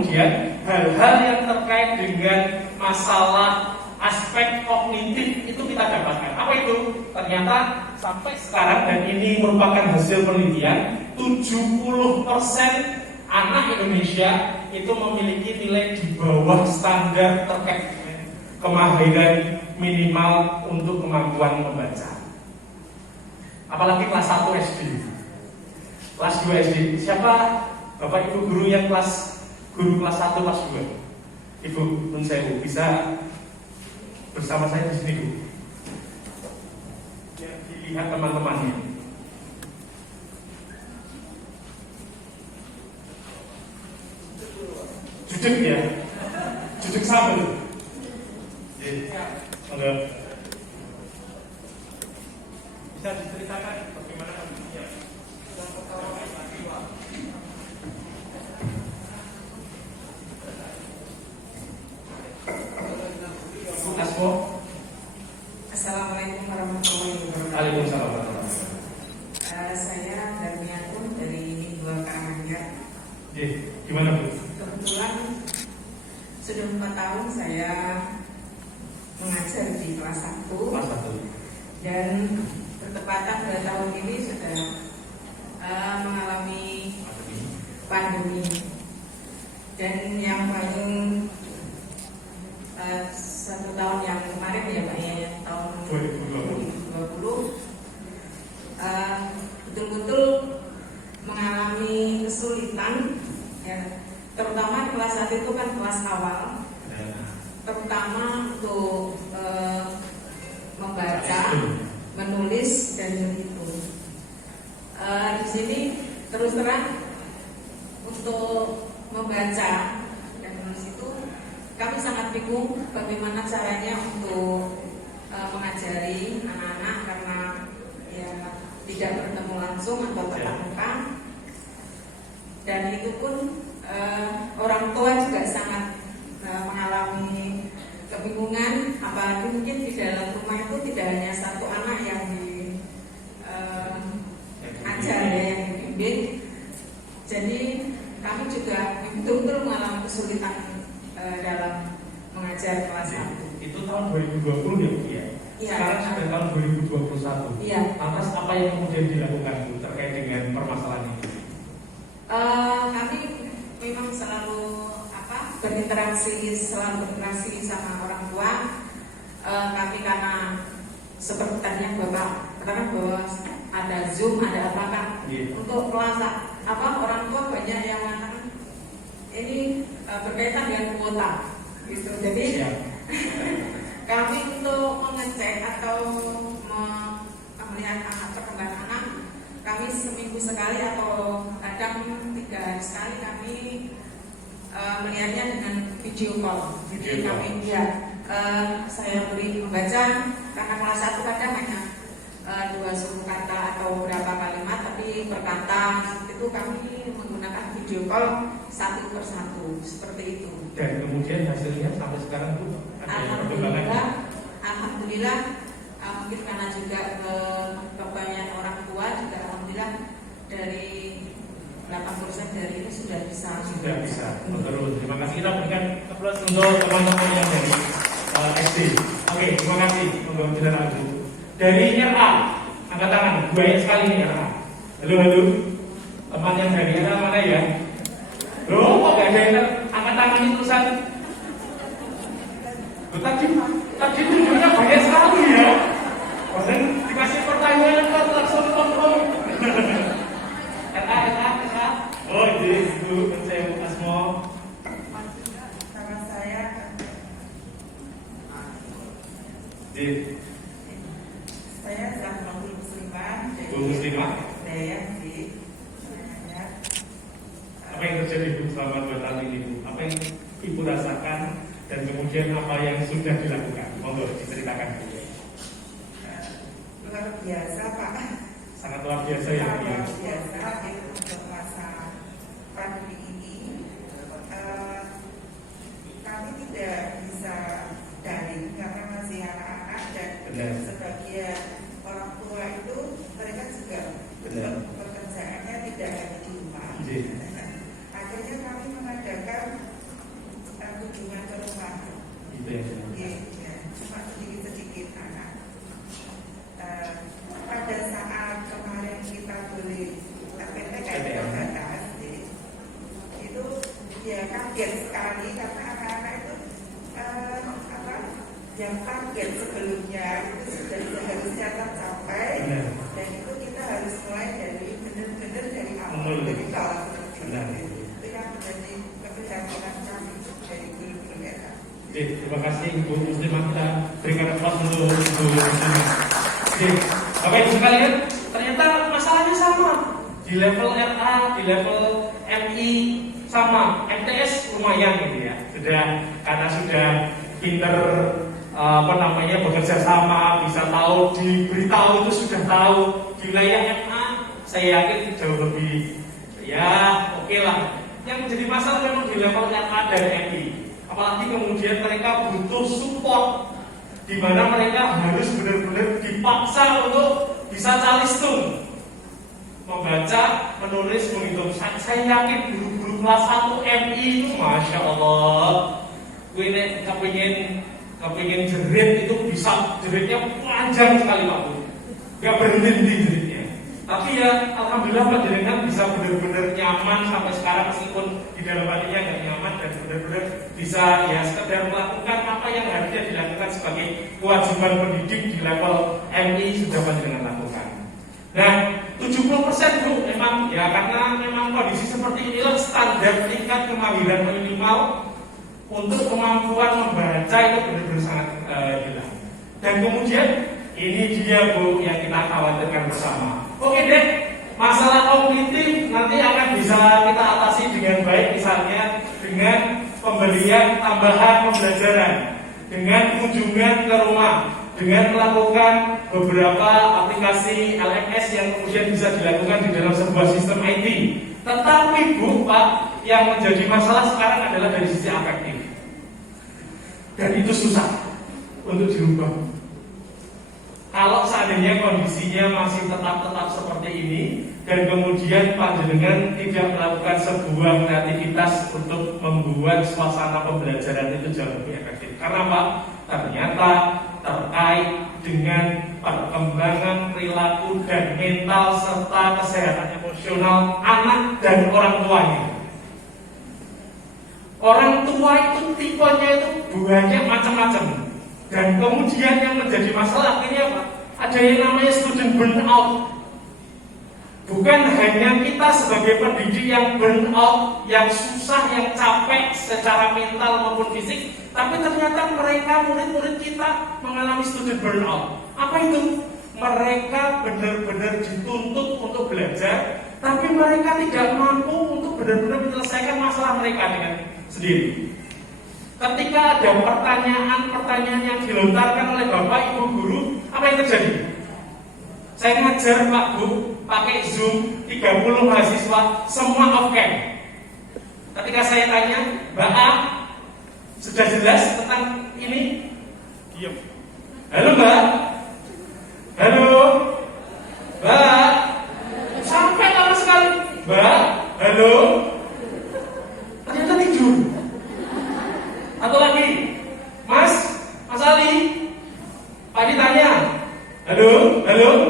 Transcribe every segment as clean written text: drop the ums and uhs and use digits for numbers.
kemudian hal-hal yang terkait dengan masalah aspek kognitif itu kita dapatkan. Apa itu? Ternyata sampai sekarang, dan ini merupakan hasil penelitian, 70% anak Indonesia itu memiliki nilai di bawah standar terkait kemahiran minimal untuk kemampuan membaca. Apalagi kelas 1 SD, kelas 2 SD. Siapa Bapak Ibu guru yang guru kelas 1, kelas 2? Ibu Nun Sewu bisa bersama saya di sini, Bu. Ya, dilihat teman-temannya. Jujur ya, jujur sambal. Ya, enggak. Bisa diceritakan bagaimana kondisinya? Yang pertama Bu Asmo. Assalamualaikum warahmatullahi wabarakatuh. Waalaikumsalam warahmatullahi wabarakatuh. Saya Darmiatun dari Dua Karanganyar. Gimana Bu? Kebetulan sudah 4 tahun saya mengajar di kelas 1. Kelas 1. Dan bertepatan 2 tahun ini sudah mengalami pandemi. Dan yang paling 1 tahun yang kemarin ya Pak ya, yang tahun 2020 betul-betul mengalami kesulitan ya, terutama di kelas 1 itu kan kelas awal, terutama untuk membaca, menulis dan menghitung. Di sini terus terang untuk membaca dan menulis itu kami sangat bingung bagaimana caranya untuk mengajari anak-anak karena ya tidak bertemu langsung atau tatap muka, dan itu pun orang tua juga sangat mengalami kebingungan, apalagi mungkin di dalam rumah itu tidak hanya 1 anak yang diajar ya, yang dibimbing. Jadi kami juga betul-betul mengalami kesulitan dalam mengajar kelas 1. Itu tahun 2020 ya Bu ya? Iya. Sekarang sudah tahun 2021. Iya. Lantas apa yang kemudian dilakukan Bu terkait dengan permasalahan ini? Kami memang selalu berinteraksi sama orang tua. Kami karena seperti tadi yang Bapak katakan bahwa ada Zoom, ada apa kan? Untuk kelas orang tua banyak yang mengatakan ini berkaitan dengan kuota gitu. Jadi kami untuk mengecek atau melihat perkembangan anak, kami seminggu sekali atau kadang 3 hari sekali kami melihatnya dengan video call. Jadi kami saya beri membaca karena kelas 1 kadang hanya 2 suku kata atau berapa kalimat, tapi per kata itu kami menggunakan video call 1 per 1 seperti itu. Dan kemudian hasilnya sampai sekarang Bu ada perkembangan? Alhamdulillah, mungkin karena juga kebanyakan orang tua juga alhamdulillah dari 80% dari ini sudah bisa. Betul. Terima kasih. Kita berikan aplaus untuk teman-teman yang dari SD. Oke, terima kasih untuk penjelasan Bu. Dari RA, angkat tangan. Banyak sekali nih RA. Halo. Teman yang dari RA mana ya? Loh, kok gak ada yang angkat tangan ini tulisan? Tadi tunjuknya banyak sekali ya. Kemudian dikasih pertanyaan kok langsung ngomong. RA. Oh, jadi Bu Sewu Asmo. Nama saya Zahra Muslimah. Bu Muslimah. Saya di Apa yang terjadi Bu selama 2 tahun ini Bu? Apa yang Ibu rasakan dan kemudian apa yang sudah dilakukan? Monggo diceritakan Bu. luar biasa Pak. Sangat luar biasa ya Bu. Luar biasa untuk masa pandemi ini. Kami tidak bisa daring karena masih anak-anak dan sebagian orang tua itu mereka juga pekerjaannya tidak ada di rumah. Akhirnya kami mengadakan ya kaget sekali karena anak-anak itu yang target sebelumnya itu sudah seharusnya tercapai, dan itu kita harus mulai dari benar-benar dari awal, dari bawah. Itu yang menjadi keprihatinan kami dari guru-guru kita. Terima kasih Ibu Muslimah, kita berikan aplaus untuk Ibu Muslimah. Bapak Ibu sekalian, ternyata masalahnya sama di level RA, di level MI sama, MTS lumayan gitu ya. Karena sudah pinter bekerja sama, bisa tahu, diberitahu itu sudah tahu. Di wilayah MA saya yakin jauh lebih oke lah. Yang menjadi masalah memang di level RA dan MI. Apalagi kemudian mereka butuh support, di mana mereka harus benar-benar dipaksa untuk bisa calistung, membaca, menulis, menghitung. Saya yakin guru-guru kelas 1 MI itu Masya Allah, gue kepingin jerit itu bisa, jeritnya panjang sekali Pak Bu, gak berhenti jeritnya. Tapi ya alhamdulillah Pak Jenengan bisa benar-benar nyaman sampai sekarang, meskipun di dalam hatinya gak nyaman, dan benar-benar bisa sekedar melakukan apa yang harusnya dilakukan sebagai kewajiban pendidik di level MI sudah Pak Jenengan lakukan. Nah, 70% Bu memang karena memang kondisi seperti inilah standar tingkat kemahiran minimal untuk kemampuan membaca itu benar-benar sangat hilang. Dan kemudian ini dia Bu yang kita khawatirkan bersama. Oke deh, masalah kognitif nanti akan bisa kita atasi dengan baik, misalnya dengan pemberian tambahan pembelajaran, dengan kunjungan ke rumah, dengan melakukan beberapa aplikasi LMS yang kemudian bisa dilakukan di dalam sebuah sistem IT. Tetapi Bu, Pak, yang menjadi masalah sekarang adalah dari sisi afektif, dan itu susah untuk dirubah. Kalau seandainya kondisinya masih tetap seperti ini, dan kemudian panjenengan tidak melakukan sebuah kreativitas untuk membuat suasana pembelajaran itu jauh lebih efektif. Karena Pak, ternyata terkait dengan perkembangan perilaku dan mental serta kesehatan emosional anak dan orang tuanya. Orang tua itu tipenya itu banyak macam-macam. Dan kemudian yang menjadi masalah akhirnya apa? Ada yang namanya student burnout. Bukan hanya kita sebagai pendidik yang burnout, yang susah, yang capek secara mental maupun fisik, tapi ternyata mereka, murid-murid kita, mengalami student burnout. Apa itu? Mereka benar-benar dituntut untuk belajar, tapi mereka tidak mampu untuk benar-benar menyelesaikan masalah mereka dengan sendiri. Ketika ada pertanyaan yang dilontarkan oleh Bapak Ibu guru, apa yang terjadi? Saya ngajar Pak Bu pakai Zoom 30 mahasiswa, semua off cam. Ketika saya tanya, Mbak A, sudah jelas tentang ini? Diam. Halo Mbak. Halo Mbak. Sampai lama sekali. Mbak, halo. Ternyata tidur. Atau lagi, Mas Ali, Pak ditanya, halo,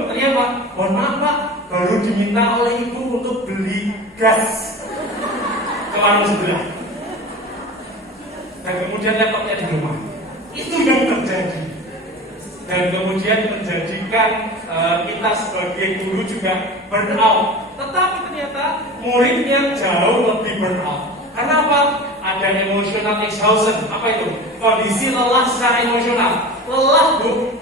ternyata Pak, mohon maaf Pak, baru diminta oleh Ibu untuk beli gas ke warung sebelah. Dan kemudian laptopnya di rumah. Itu yang terjadi. Dan kemudian menjadikan kita sebagai guru juga burnout. Tetapi ternyata muridnya jauh lebih burnout. Karena apa? Ada emotional exhaustion. Apa itu? Kondisi lelah secara emosional. Lelah Bu,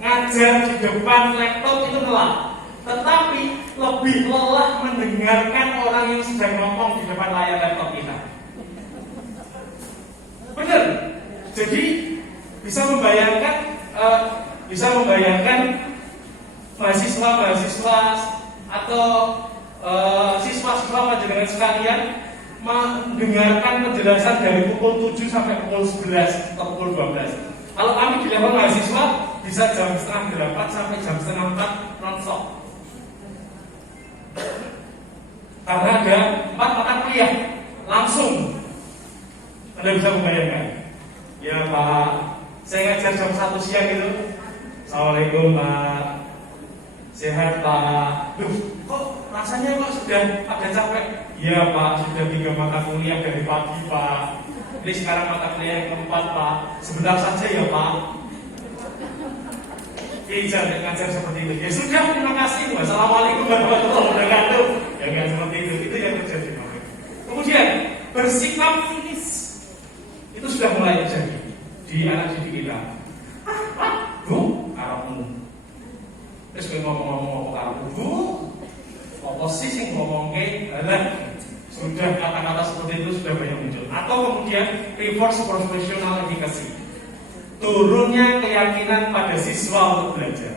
ngajar di depan laptop itu lelah. Tetapi lebih lelah mendengarkan orang yang sedang ngomong di depan layar laptop kita. Benar. Jadi bisa membayangkan mahasiswa atau siswa-siswa panjenengan sekalian mendengarkan penjelasan dari pukul 7 sampai pukul 11 atau pukul 12. Kalau kami di level mahasiswa bisa jam setengah 8 sampai jam setengah 4 non-stop. Karena ada 4 mata kuliah langsung. Anda bisa membayangkan. Ya Pak, saya ngajar jam 1 siang itu. Assalamualaikum Pak. Sehat Pak. Duh, kok rasanya kok sudah agak capek? Iya Pak, sudah 3 mata kuliah dari pagi Pak. Ini sekarang mata kuliah yang keempat Pak. Sebentar saja ya Pak. Jangan ngajar seperti itu. Ya sudah, terima kasih. Wassalamualaikum warahmatullahi wabarakatuh. Ya nggak seperti itu yang terjadi. Kemudian bersikap kritis itu sudah mulai terjadi di anak didik kita. Bu, karepmu. Terus kowe ngomong-ngomong karepmu, Bu. Apa sih sing ngomongke? Alah, sudah kata-kata seperti itu sudah banyak muncul. Atau kemudian reverse professional education. Turunnya keyakinan pada siswa untuk belajar.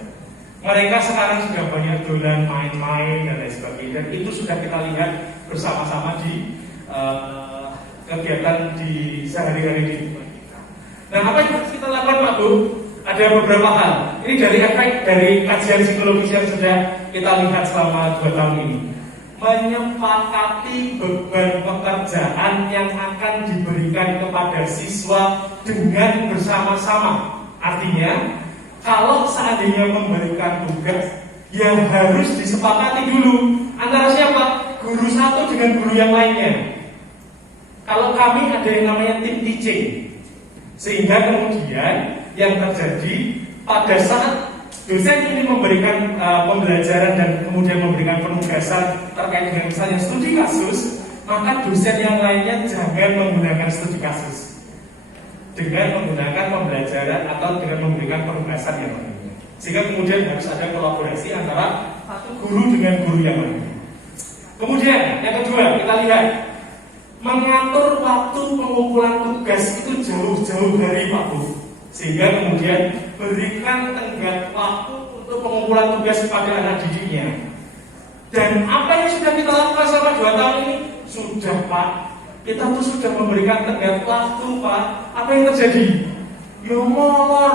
Mereka sekarang sudah banyak dolan main-main dan lain sebagainya. Dan itu sudah kita lihat bersama-sama di kegiatan di sehari-hari di kita. Nah, apa yang harus kita lakukan Pak Bu? Ada beberapa hal. Ini dari efek dari kajian psikologis yang sudah kita lihat selama 2 tahun ini. Menyepakati beban pekerjaan yang akan diberikan kepada siswa dengan bersama-sama. Artinya, kalau seandainya memberikan tugas, ya harus disepakati dulu antara siapa? Guru satu dengan guru yang lainnya. Kalau kami ada yang namanya tim teaching, sehingga kemudian yang terjadi pada saat dosen ini memberikan pembelajaran dan kemudian memberikan penugasan terkait dengan misalnya studi kasus, maka dosen yang lainnya jangan menggunakan studi kasus dengan menggunakan pembelajaran atau dengan memberikan penugasan yang lainnya, sehingga kemudian harus ada kolaborasi antara satu guru dengan guru yang lainnya. Kemudian yang kedua kita lihat mengatur waktu pengumpulan tugas itu jauh-jauh dari Pak Bu, sehingga kemudian berikan tenggat waktu untuk pengumpulan tugas kepada anak didiknya. Dan apa yang sudah kita lakukan selama 2 tahun ini? Sudah Pak, kita tuh sudah memberikan tenggat waktu Pak. Apa yang terjadi? Ya molor.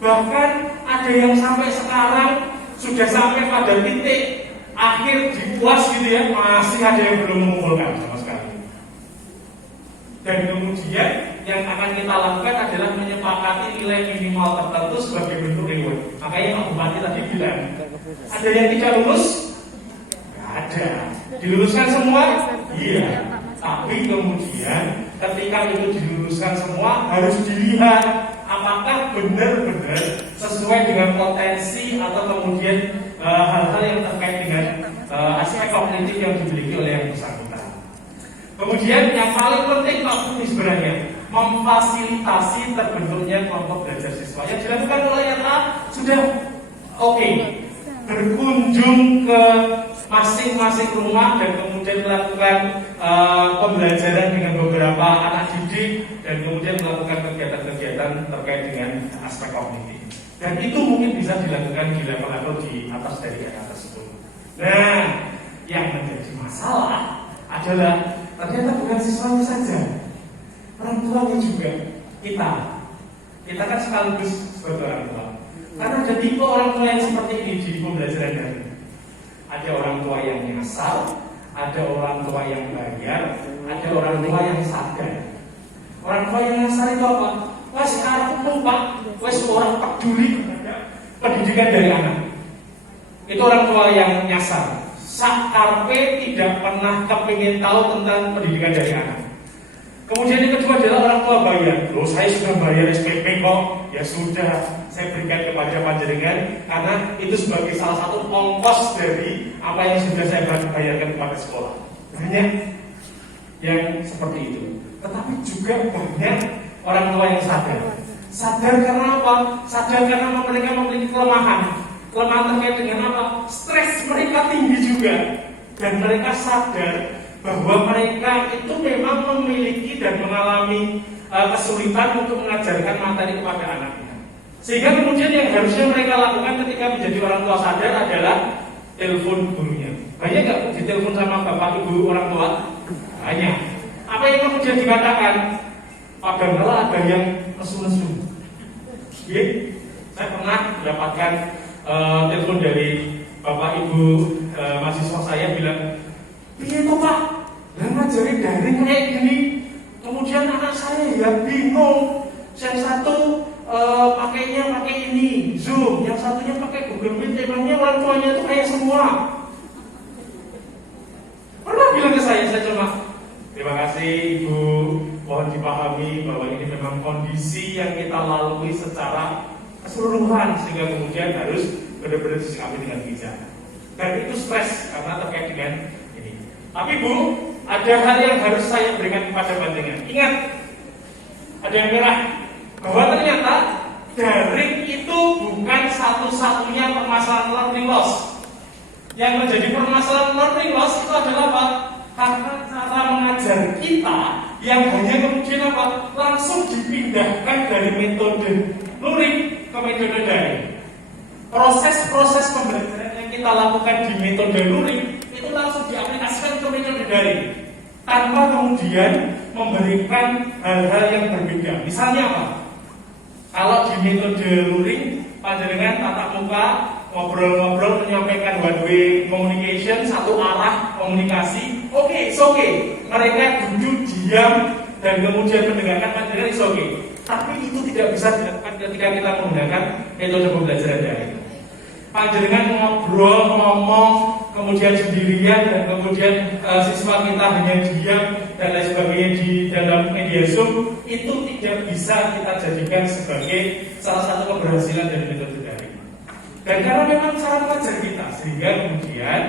Bahkan ada yang sampai sekarang sudah sampai pada titik akhir di UAS gitu ya, masih ada yang belum mengumpulkan sama sekali. Dan kemudian yang akan kita lakukan adalah menyepakati nilai minimal tertentu sebagai bentuk reward. Makanya Pak Bupati tadi bilang, ada yang tidak lulus? Tidak ada. Diluluskan semua? Iya. Tapi kemudian ketika itu diluluskan semua harus dilihat apakah benar-benar sesuai dengan potensi atau kemudian hal-hal yang terkait dengan aspek kognitif yang dimiliki oleh yang bersangkutan. Kemudian yang paling penting Pak Budi sebenarnya memfasilitasi terbentuknya kelompok belajar siswa yang dilakukan oleh YTA sudah oke. Berkunjung ke masing-masing rumah dan kemudian melakukan pembelajaran dengan beberapa anak didik dan kemudian melakukan kegiatan-kegiatan terkait dengan aspek kognitif. Dan itu mungkin bisa dilakukan di level-level di atas dari yang tersebut. Nah, yang menjadi masalah adalah ternyata bukan siswanya saja, orang tuanya juga. Kita kan sekaligus sebagai orang tua. Karena ada tipe orang tua yang seperti ini di pembelajaran daring. Ada orang tua yang nyasar, ada orang tua yang bayar, ada orang tua yang sadar. Orang tua yang nyasar itu apa? Wah sekarang Pak, wes orang peduli pendidikan dari anak. Itu orang tua yang nyasar. Sakarpe tidak pernah kepingin tahu tentang pendidikan dari anak. Kemudian yang kedua adalah orang tua bayar. Loh saya sudah bayar SPP kok. Ya sudah, saya berikan kepada panjenengan karena itu sebagai salah satu ongkos dari apa yang sudah saya bayarkan kepada sekolah. Banyak yang seperti itu. Tetapi juga banyak orang tua yang sadar. Sadar karena apa? Sadar karena mereka memiliki kelemahan. Kelemahan terkait dengan apa? Stres mereka tinggi juga. Dan mereka sadar bahwa mereka itu memang memiliki dan mengalami kesulitan untuk mengajarkan materi kepada anaknya. Sehingga kemudian yang harusnya mereka lakukan ketika menjadi orang tua sadar adalah telepon gurunya. Banyak nggak ditelepon sama bapak ibu orang tua? Banyak. Apa yang kemudian dikatakan? Padahal ada yang nesu-nesu. Saya pernah mendapatkan telepon dari bapak ibu mahasiswa saya bilang, "Piye toh Pak? Lah ngajari daring kayak gini. Kemudian anak saya ya bingung. Yang satu pakainya pakai ini Zoom, yang satunya pakai Google Meet. Emangnya orang tuanya itu kayak semua?" Pernah bilang ke saya Terima kasih Ibu. Mohon dipahami bahwa ini memang kondisi yang kita lalui secara keseluruhan sehingga kemudian harus benar-benar disikapi dengan bijak. Dan itu stres karena terkait dengan ini. Tapi Bu, ada hal yang harus saya berikan kepada panjenengan. Ingat, ada yang merah bahwa ternyata daring itu bukan satu-satunya permasalahan learning loss. Yang menjadi permasalahan learning loss itu adalah apa? Karena cara mengajar kita yang hanya kemudian apa? Langsung dipindahkan dari metode luring ke metode daring. Proses-proses pembelajaran yang kita lakukan di metode luring itu langsung diaplikasikan ke metode daring tanpa kemudian memberikan hal-hal yang berbeda. Misalnya apa? Kalau di metode luring, panjenengan tatap muka, ngobrol-ngobrol, menyampaikan one way communication, satu arah komunikasi, oke, it's okay. Mereka duduk diam dan kemudian mendengarkan panjenengan, it's okay. Tapi itu tidak bisa dilakukan ketika kita menggunakan metode pembelajaran daring. Panjenengan ngobrol, ngomong, kemudian sendirian dan kemudian siswa kita hanya diam dan lain sebagainya di dalam media Zoom, itu tidak bisa kita jadikan sebagai salah satu keberhasilan dari metode daring. Dan karena memang cara mengajar kita, sehingga kemudian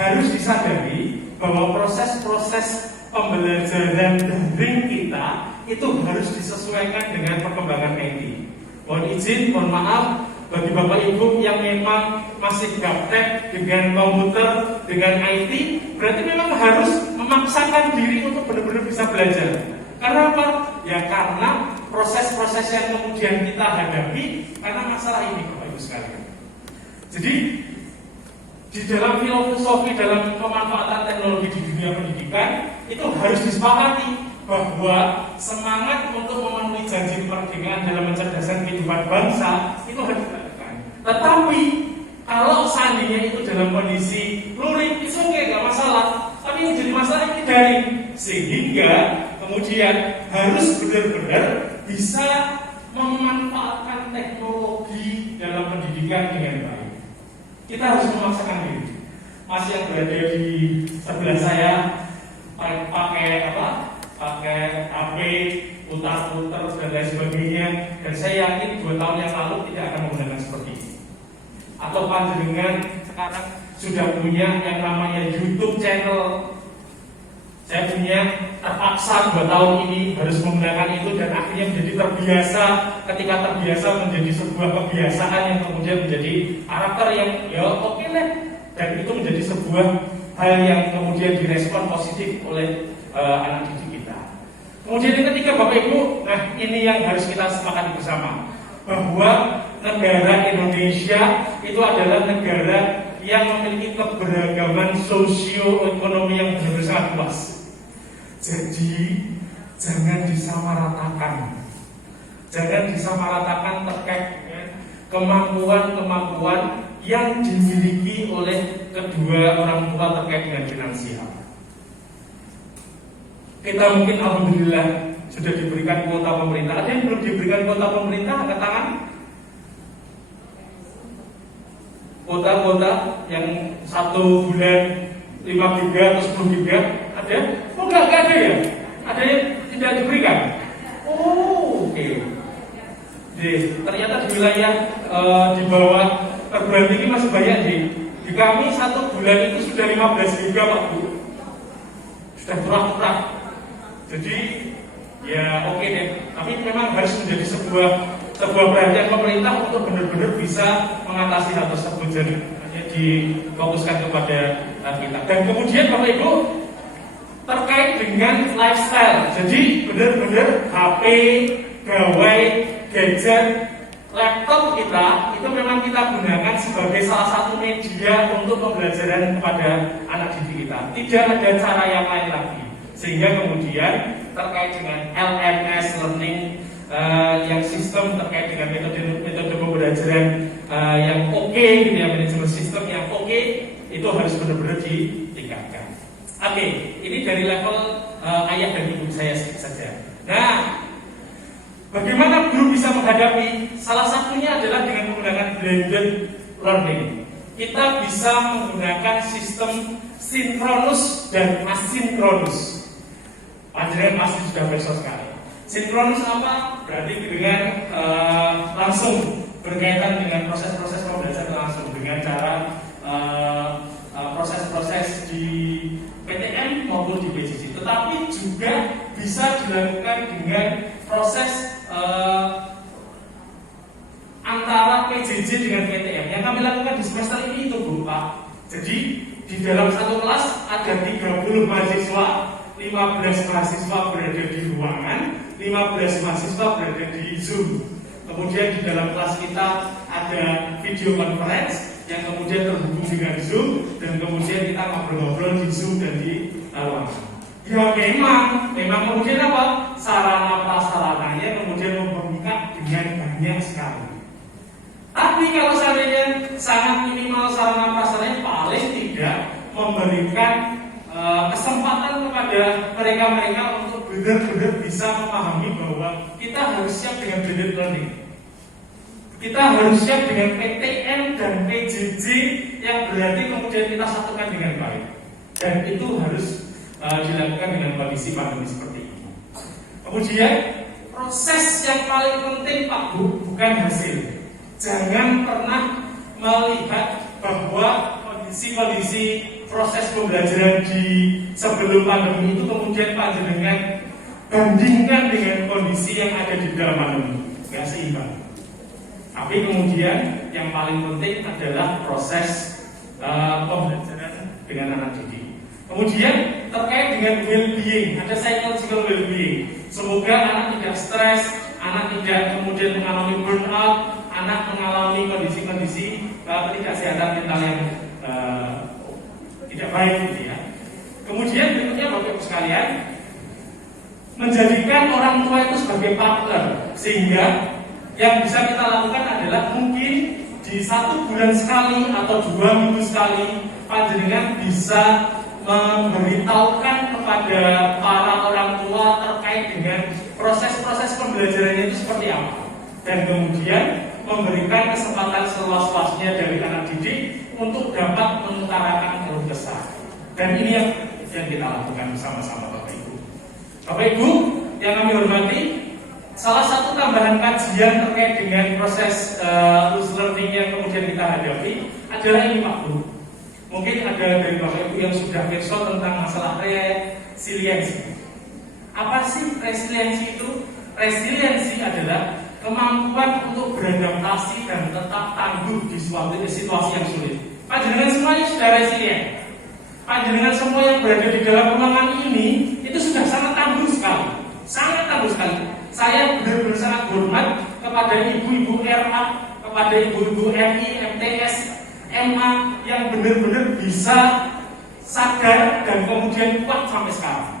harus disadari bahwa proses-proses pembelajaran daring kita itu harus disesuaikan dengan perkembangan IT. Mohon izin, mohon maaf bagi Bapak Ibu yang memang masih gaptek dengan komputer, dengan IT, berarti memang harus memaksakan diri untuk benar-benar bisa belajar. Karena apa? Ya karena proses-proses yang kemudian kita hadapi karena masalah ini, Bapak Ibu sekalian. Jadi di dalam filosofi dalam pemanfaatan teknologi di dunia pendidikan itu harus disepakati bahwa semangat untuk memenuhi janji kemerdekaan dalam mencerdaskan kehidupan bangsa itu harus dilakukan. Tetapi kalau seandainya itu dalam kondisi luring, itu oke, nggak masalah. Tapi yang jadi masalah ini daring, sehingga kemudian harus benar-benar bisa memanfaatkan teknologi dalam pendidikan dengan baik. Kita harus memaksakan diri. Mas yang berada di sebelah saya pakai apa? Pakai HP, putar-putar dan lain sebagainya. Dan saya yakin 2 tahun yang lalu tidak akan menggunakan seperti ini. Atau panjenengan sekarang sudah punya yang namanya YouTube channel. Saya punya terpaksa 2 tahun ini harus menggunakan itu dan akhirnya menjadi terbiasa. Ketika terbiasa menjadi sebuah kebiasaan yang kemudian menjadi karakter yang ya oke lah. Dan itu menjadi sebuah hal yang kemudian direspon positif oleh anak didik kita. Kemudian yang ketiga Bapak Ibu, nah ini yang harus kita sepakati bersama, bahwa negara Indonesia itu adalah negara yang memiliki keberagaman sosioekonomi yang benar-benar sangat luas. Jadi jangan disamaratakan. Jangan disamaratakan terkait dengan kemampuan-kemampuan yang dimiliki oleh kedua orang tua terkait dengan finansial. Kita mungkin alhamdulillah sudah diberikan kuota pemerintah. Ada yang belum diberikan kuota pemerintah? Angkat tangan. Kuota-kuota yang 1 bulan 5 giga atau 10 giga ada? Oh enggak ada ya? Ada yang tidak diberikan? Oh oke. Jadi ternyata di wilayah di bawah perguruan tinggi masih banyak di kami 1 bulan itu sudah 15 giga Pak Bu. Sudah murah-murah. Jadi ya oke deh. Tapi memang harus menjadi sebuah perhatian pemerintah untuk benar-benar bisa mengatasi hal tersebut. Jadi difokuskan kepada kita. Dan kemudian Bapak Ibu terkait dengan lifestyle. Jadi benar-benar HP, gawai, gadget, laptop kita itu memang kita gunakan sebagai salah satu media untuk pembelajaran kepada anak didik kita. Tidak ada cara yang lain lagi. Sehingga kemudian terkait dengan LMS learning yang sistem terkait dengan metode pembelajaran yang oke, gitu ya, manajemen sistem yang oke, itu harus benar-benar ditingkatkan. Oke, ini dari level ayah dan ibu saya saja. Nah, bagaimana guru bisa menghadapi? Salah satunya adalah dengan menggunakan blended learning. Kita bisa menggunakan sistem sinkronus dan asinkronus. panjenengan pasti sudah besok sekali. Sinkronus apa? Berarti dengan langsung berkaitan dengan proses-proses pembelajaran langsung dengan cara proses-proses di PTM maupun di PJJ. Tetapi juga bisa dilakukan dengan proses antara PJJ dengan PTM. Yang kami lakukan di semester ini itu Bu Pak. Jadi di dalam satu kelas ada 30 mahasiswa, 15 mahasiswa berada di ruangan, 15 mahasiswa berada di Zoom. Kemudian di dalam kelas kita ada video conference yang kemudian terhubung dengan Zoom, dan kemudian kita ngobrol-ngobrol di Zoom dan di ruangan. Ya memang kemudian apa? Sarana prasarananya kemudian membengkak dengan banyak sekali. Tapi kalau seandainya sangat minimal sarana prasarannya, paling tidak memberikan kesempatan kepada mereka-mereka untuk benar-benar bisa memahami bahwa kita harus siap dengan blended learning. Kita harus siap dengan PTM dan PJJ yang berarti kemudian kita satukan dengan baik. Dan itu harus dilakukan dengan kondisi pandemi seperti ini. Kemudian proses yang paling penting Pak Bu bukan hasil. Jangan pernah melihat bahwa kondisi-kondisi proses pembelajaran di sebelum pandemi itu kemudian panjenengan bandingkan dengan kondisi yang ada di dalam pandemi. Nggak seimbang. Tapi kemudian yang paling penting adalah proses pembelajaran dengan anak didik. Kemudian terkait dengan well-being, ada psychological well-being. Semoga anak tidak stres, anak tidak kemudian mengalami burnout, anak mengalami kondisi-kondisi ketidaksehatan mental yang tidak baik gitu ya. Kemudian berikutnya Bapak Ibu sekalian, menjadikan orang tua itu sebagai partner, sehingga yang bisa kita lakukan adalah mungkin di 1 bulan sekali atau 2 minggu sekali panjenengan bisa memberitahukan kepada para orang tua terkait dengan proses-proses pembelajarannya itu seperti apa, dan kemudian memberikan kesempatan seluas-luasnya dari anak didik untuk dapat mengutarakan keluh kesah. Dan ini yang kita lakukan bersama-sama Bapak Ibu. Bapak Ibu yang kami hormati, salah satu tambahan kajian terkait dengan proses loose learning yang kemudian kita hadapi adalah ini Pak Bu. Mungkin ada dari Bapak Ibu yang sudah virtual tentang masalah resiliensi. Apa sih resiliensi itu? Resiliensi adalah kemampuan untuk beradaptasi dan tetap tangguh di suatu situasi yang sulit. Panjenengan semuanya sudah resilient. Panjenengan semua yang berada di dalam ruangan ini itu sudah sangat tangguh sekali. Sangat tangguh sekali. Saya benar-benar sangat hormat kepada ibu-ibu RA, kepada ibu-ibu MI, MTS, MA yang benar-benar bisa sadar dan kemudian kuat sampai sekarang.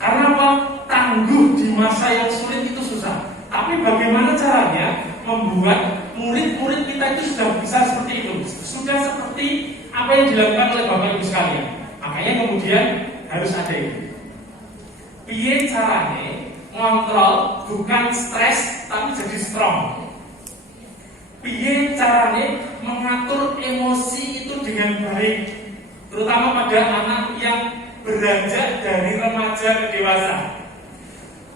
Karena apa? Tangguh di masa yang sulit itu susah. Tapi bagaimana caranya membuat murid-murid kita itu sudah bisa seperti itu, sudah seperti apa yang dilakukan oleh Bapak Ibu sekalian. Makanya kemudian harus ada ini. Piye caranya ngontrol bukan stres tapi jadi strong. Piye caranya mengatur emosi itu dengan baik, terutama pada anak yang beranjak dari remaja ke dewasa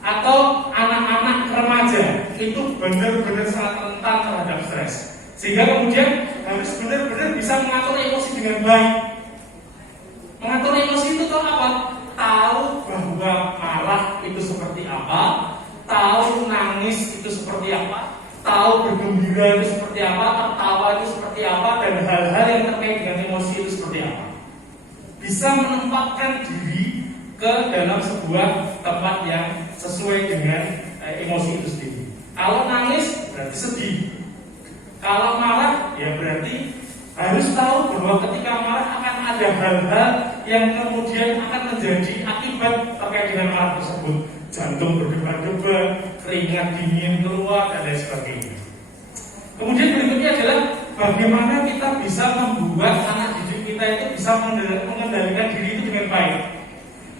atau anak-anak remaja itu benar-benar sangat rentan terhadap stres, sehingga kemudian harus benar-benar bisa mengatur emosi dengan baik. Mengatur emosi itu tahu apa? Tahu bahwa marah itu seperti apa, tahu nangis itu seperti apa, tahu bergembira itu seperti apa, tertawa itu seperti apa, dan hal-hal yang terkait dengan emosi itu seperti apa. Bisa menempatkan diri ke dalam sebuah tempat yang sesuai dengan emosi itu sendiri. Kalau nangis berarti sedih. Kalau marah ya berarti harus tahu bahwa ketika marah akan ada hal-hal yang kemudian akan menjadi akibat terkait dengan marah tersebut. Jantung berdebar-debar, keringat dingin keluar, dan lain sebagainya. Kemudian berikutnya adalah bagaimana kita bisa membuat anak didik kita itu bisa mengendalikan diri itu dengan baik.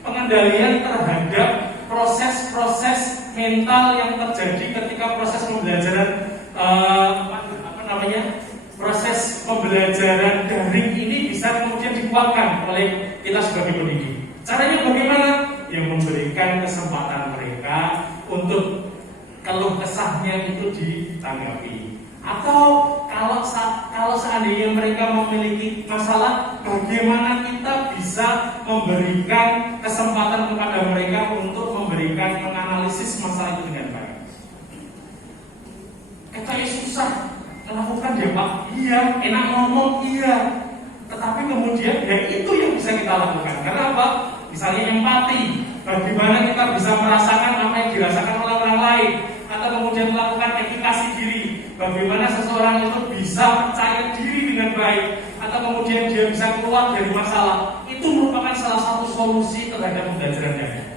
Pengendalian terhadap proses-proses mental yang terjadi ketika proses pembelajaran proses pembelajaran daring ini bisa kemudian dikuatkan oleh kita sebagai pendidik. Caranya bagaimana? yang memberikan kesempatan mereka untuk keluh kesahnya itu ditanggapi. Atau kalau seandainya mereka memiliki masalah, bagaimana kita bisa memberikan kesempatan kepada mereka untuk memberikan menganalisis masalah itu dengan baik. Katanya susah melakukan ya Pak, iya, enak ngomong iya, tetapi kemudian ya itu yang bisa kita lakukan. Karena apa? Misalnya empati, bagaimana kita bisa merasakan apa yang dirasakan oleh orang lain, atau kemudian melakukan edukasi diri, bagaimana seseorang itu bisa percaya diri dengan baik, atau kemudian dia bisa keluar dari masalah. Itu merupakan salah satu solusi terhadap pembelajaran daring.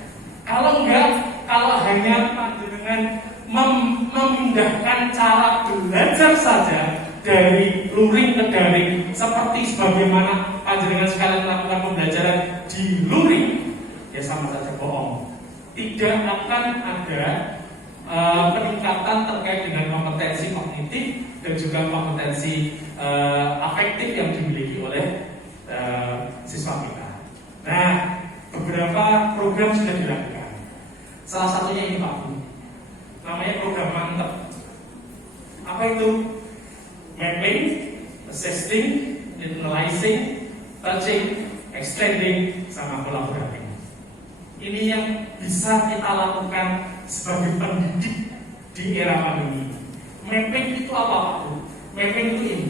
Kalau enggak, kalau hanya dengan memindahkan cara belajar saja dari luring ke daring, seperti sebagaimana panjenengan sekalian melakukan pembelajaran di luring, ya sama saja bohong. Tidak akan ada peningkatan terkait dengan kompetensi kognitif dan juga kompetensi afektif yang dimiliki oleh siswa kita. Nah, beberapa program sudah dilakukan. Salah satunya ini Pak Bu, namanya program mantep. Apa itu? Mapping, assessing, analyzing, touching, extending, sama collaborating. Ini yang bisa kita lakukan sebagai pendidik di era pandemi. Mapping itu apa Pak Bu? Mapping itu ini,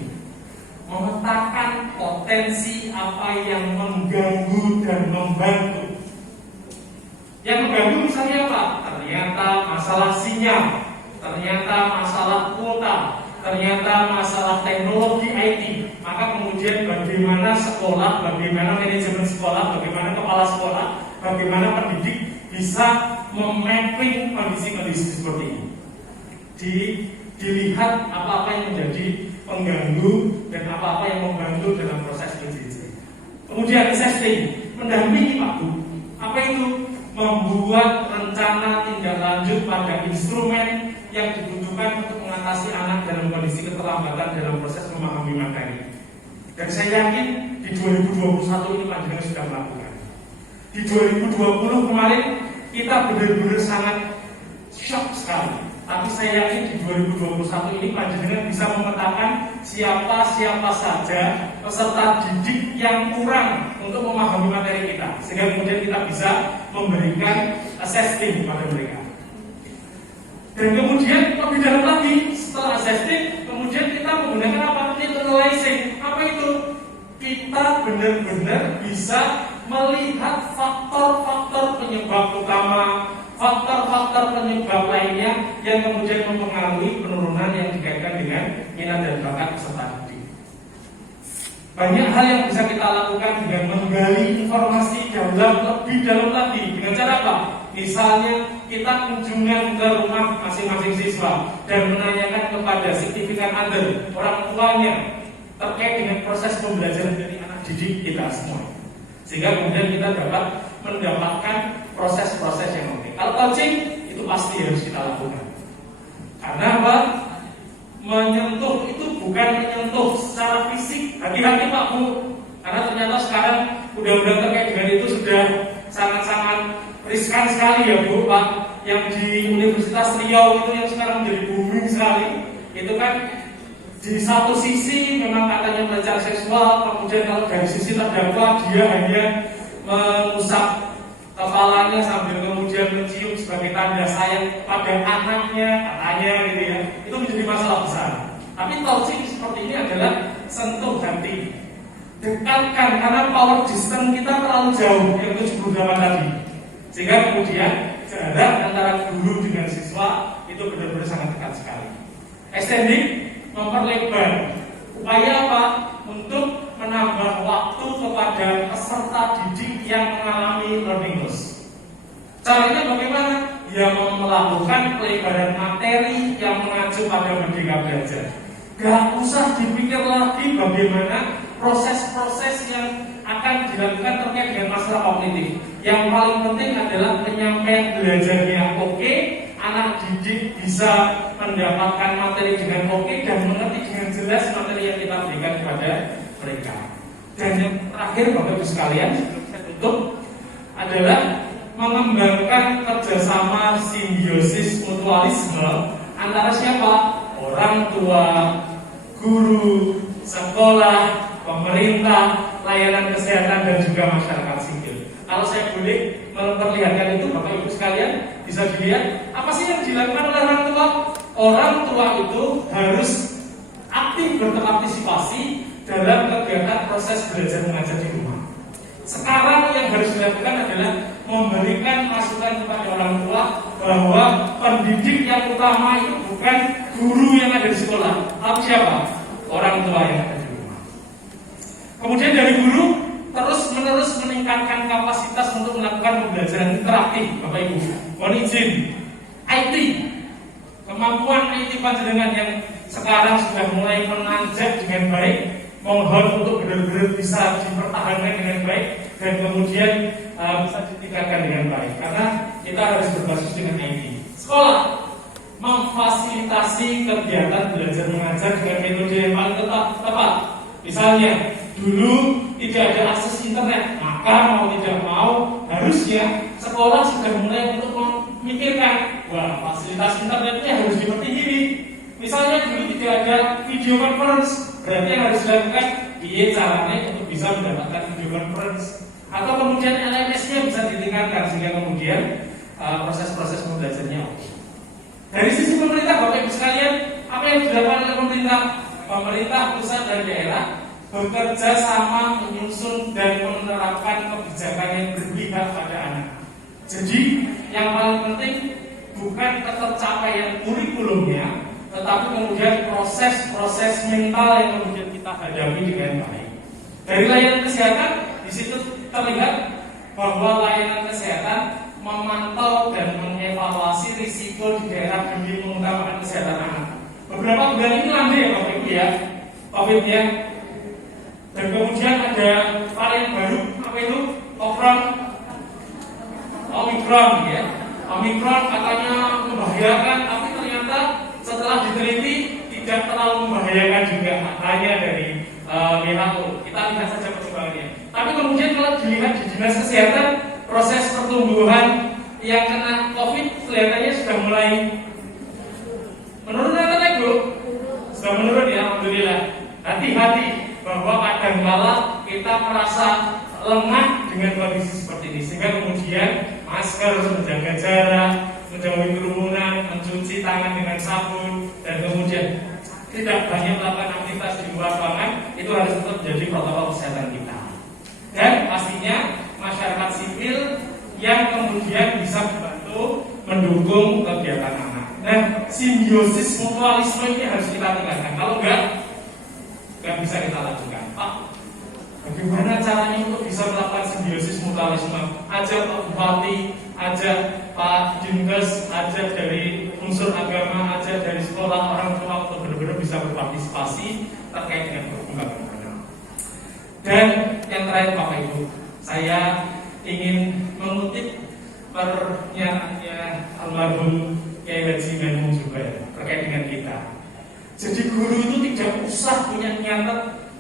memetakan potensi apa yang mengganggu dan membantu. Yang mengganggu misalnya apa? Ternyata masalah sinyal, ternyata masalah kuota, ternyata masalah teknologi IT. Maka kemudian bagaimana sekolah, bagaimana manajemen sekolah, bagaimana kepala sekolah, bagaimana pendidik bisa memapping kondisi-kondisi seperti ini. Dilihat apa-apa yang menjadi pengganggu dan apa-apa yang membantu dalam proses pendidikan. Kemudian assessing, mendampingi Pak Bu. Apa itu? Membuat rencana tindak lanjut pada instrumen yang dibutuhkan untuk mengatasi anak dalam kondisi keterlambatan dalam proses memahami materi. Dan saya yakin di 2021 ini panjenengan sudah melakukan. Di 2020 kemarin kita benar-benar sangat shock sekali. Tapi saya yakin di 2021 ini panjenengan bisa memetakan siapa saja peserta didik yang kurang untuk memahami materi kita, sehingga kemudian kita bisa memberikan assessing kepada mereka. Dan kemudian lebih dalam lagi, setelah assessing, kemudian kita menggunakan apa? Analyzing. Apa itu? Kita benar-benar bisa melihat faktor-faktor penyebab utama, faktor-faktor penyebab lainnya yang kemudian mempengaruhi penurunan yang dikaitkan dengan minat dan bakat peserta didik. Banyak hal yang bisa kita lakukan dengan menggali informasi lebih dalam lagi. Dengan cara apa? Misalnya kita kunjungan ke rumah masing-masing siswa dan menanyakan kepada signifikan other, orang tuanya, terkait dengan proses pembelajaran dari anak didik kita semua. Sehingga kemudian kita dapat mendapatkan proses-proses yang penting. Kalau coaching itu pasti harus kita lakukan. Karena apa? Menyentuh itu bukan menyentuh secara fisik. Hati-hati Pak Bu, karena ternyata sekarang undang-undang terkait dengan itu sudah sangat-sangat riskan sekali ya Bu Pak. Yang di Universitas Riau itu yang sekarang menjadi booming sekali. Itu kan di satu sisi memang katanya pelecehan seksual, kemudian kalau dari sisi terdakwa dia hanya mengusap kepalanya sambil kemudian mencium sebagai tanda sayang pada anaknya, katanya gitu ya. Itu menjadi masalah besar. Tapi touching seperti ini adalah sentuh hati, dekatkan, karena power distance kita terlalu jauh, yang 78 tadi. Sehingga kemudian jarak antara guru dengan siswa itu benar-benar sangat dekat sekali. Extending, memperlebar. Upaya apa? Untuk menambah waktu kepada peserta didik yang mengalami learning loss. Caranya bagaimana? Ya melakukan pelebaran materi yang mengacu pada Merdeka Belajar. Gak usah dipikir lagi bagaimana proses-proses yang akan dilakukan terkait dengan masalah kognitif. Yang paling penting adalah penyampaian belajarnya oke, anak didik bisa mendapatkan materi dengan oke dan mengerti dengan jelas materi yang kita berikan kepada mereka. Dan yang terakhir Bapak Ibu sekalian, saya tutup adalah mengembangkan kerjasama simbiosis mutualisme antara siapa? Orang tua, guru, sekolah, pemerintah, layanan kesehatan, dan juga masyarakat sipil. Kalau saya boleh memperlihatkan itu, Bapak Ibu sekalian, bisa dilihat apa sih yang dilakukan oleh orang tua? Orang tua itu harus aktif berpartisipasi dalam kegiatan proses belajar mengajar di rumah. Sekarang yang harus dilakukan adalah memberikan masukan kepada orang tua bahwa pendidik yang utama itu bukan guru yang ada di sekolah, tapi siapa? Orang tua yang ada di rumah. Kemudian dari guru terus-menerus meningkatkan kapasitas untuk melakukan pembelajaran interaktif, Bapak Ibu. Mohon izin, IT, kemampuan IT panjenengan yang sekarang sudah mulai menanjak dengan baik, mohon untuk benar-benar bisa dipertahankan dengan baik dan kemudian bisa ditingkatkan dengan baik, karena kita harus berbasis dengan IT. Sekolah memfasilitasi kegiatan belajar mengajar dengan metode yang paling tepat. Misalnya dulu tidak ada akses internet, maka mau tidak mau harusnya sekolah sudah mulai untuk memikirkan, wah, fasilitas internetnya harus dipertinggi. Misalnya dulu tidak ada video conference, berarti yang harus dilakukan dia caranya untuk bisa mendapatkan video conference, atau kemudian LMS-nya bisa ditingkatkan sehingga kemudian proses-proses pembelajarannya oke. Dari sisi pemerintah, Bapak Ibu sekalian, apa yang dilakukan oleh pemerintah? Pemerintah pusat dan daerah bekerja sama menyusun dan menerapkan kebijakan yang berpihak pada anak. Jadi yang paling penting bukan ketercapaian kurikulumnya, tetapi kemudian proses mental yang kemudian kita hadapi dengan baik. Dari layanan kesehatan, di situ terlihat bahwa layanan kesehatan memantau dan mengevaluasi risiko di daerah demi mengutamakan kesehatan anak. Beberapa bulan ini landai ya Bapak Ibu ya, COVID-nya. Dan kemudian ada varian baru, apa itu? Omicron ya. Omicron katanya membahayakan, tapi ternyata setelah diteliti tidak terlalu membahayakan juga, hanya dari WHO. Kita lihat saja perkembangannya. Tapi kemudian kalau dilihat di dinas kesehatan, proses pertumbuhan yang kena COVID kelihatannya sudah mulai menurun atau naik, Bu? Sudah menurun ya, alhamdulillah. Hati-hati bahwa kadang-kala kita merasa lemah dengan kondisi seperti ini, sehingga kemudian masker, menjaga jarak, menjauhi kerumunan, mencuci tangan dengan sabun, dan kemudian tidak banyak melakukan aktivitas di luar ruangan, itu harus tetap menjadi protokol kesehatan kita. Dan pastinya masyarakat sipil yang kemudian bisa membantu mendukung kegiatan anak. Nah, simbiosis mutualisme ini harus kita tingkatkan. Kalau nggak bisa kita lakukan. Pak, bagaimana caranya untuk bisa melakukan simbiosis mutualisme? Ajak Pak Bupati, ajak Pak Dinkes, ajak dari unsur agama, ajak dari sekolah, orang tua untuk benar-benar bisa berpartisipasi terkait dengan perkembangan anak. Dan yang terakhir Bapak Ibu, saya ingin mengutip pernyataannya almarhum Kyai Haji Maimun Zubair terkait dengan kita. Jadi guru itu tidak usah punya niat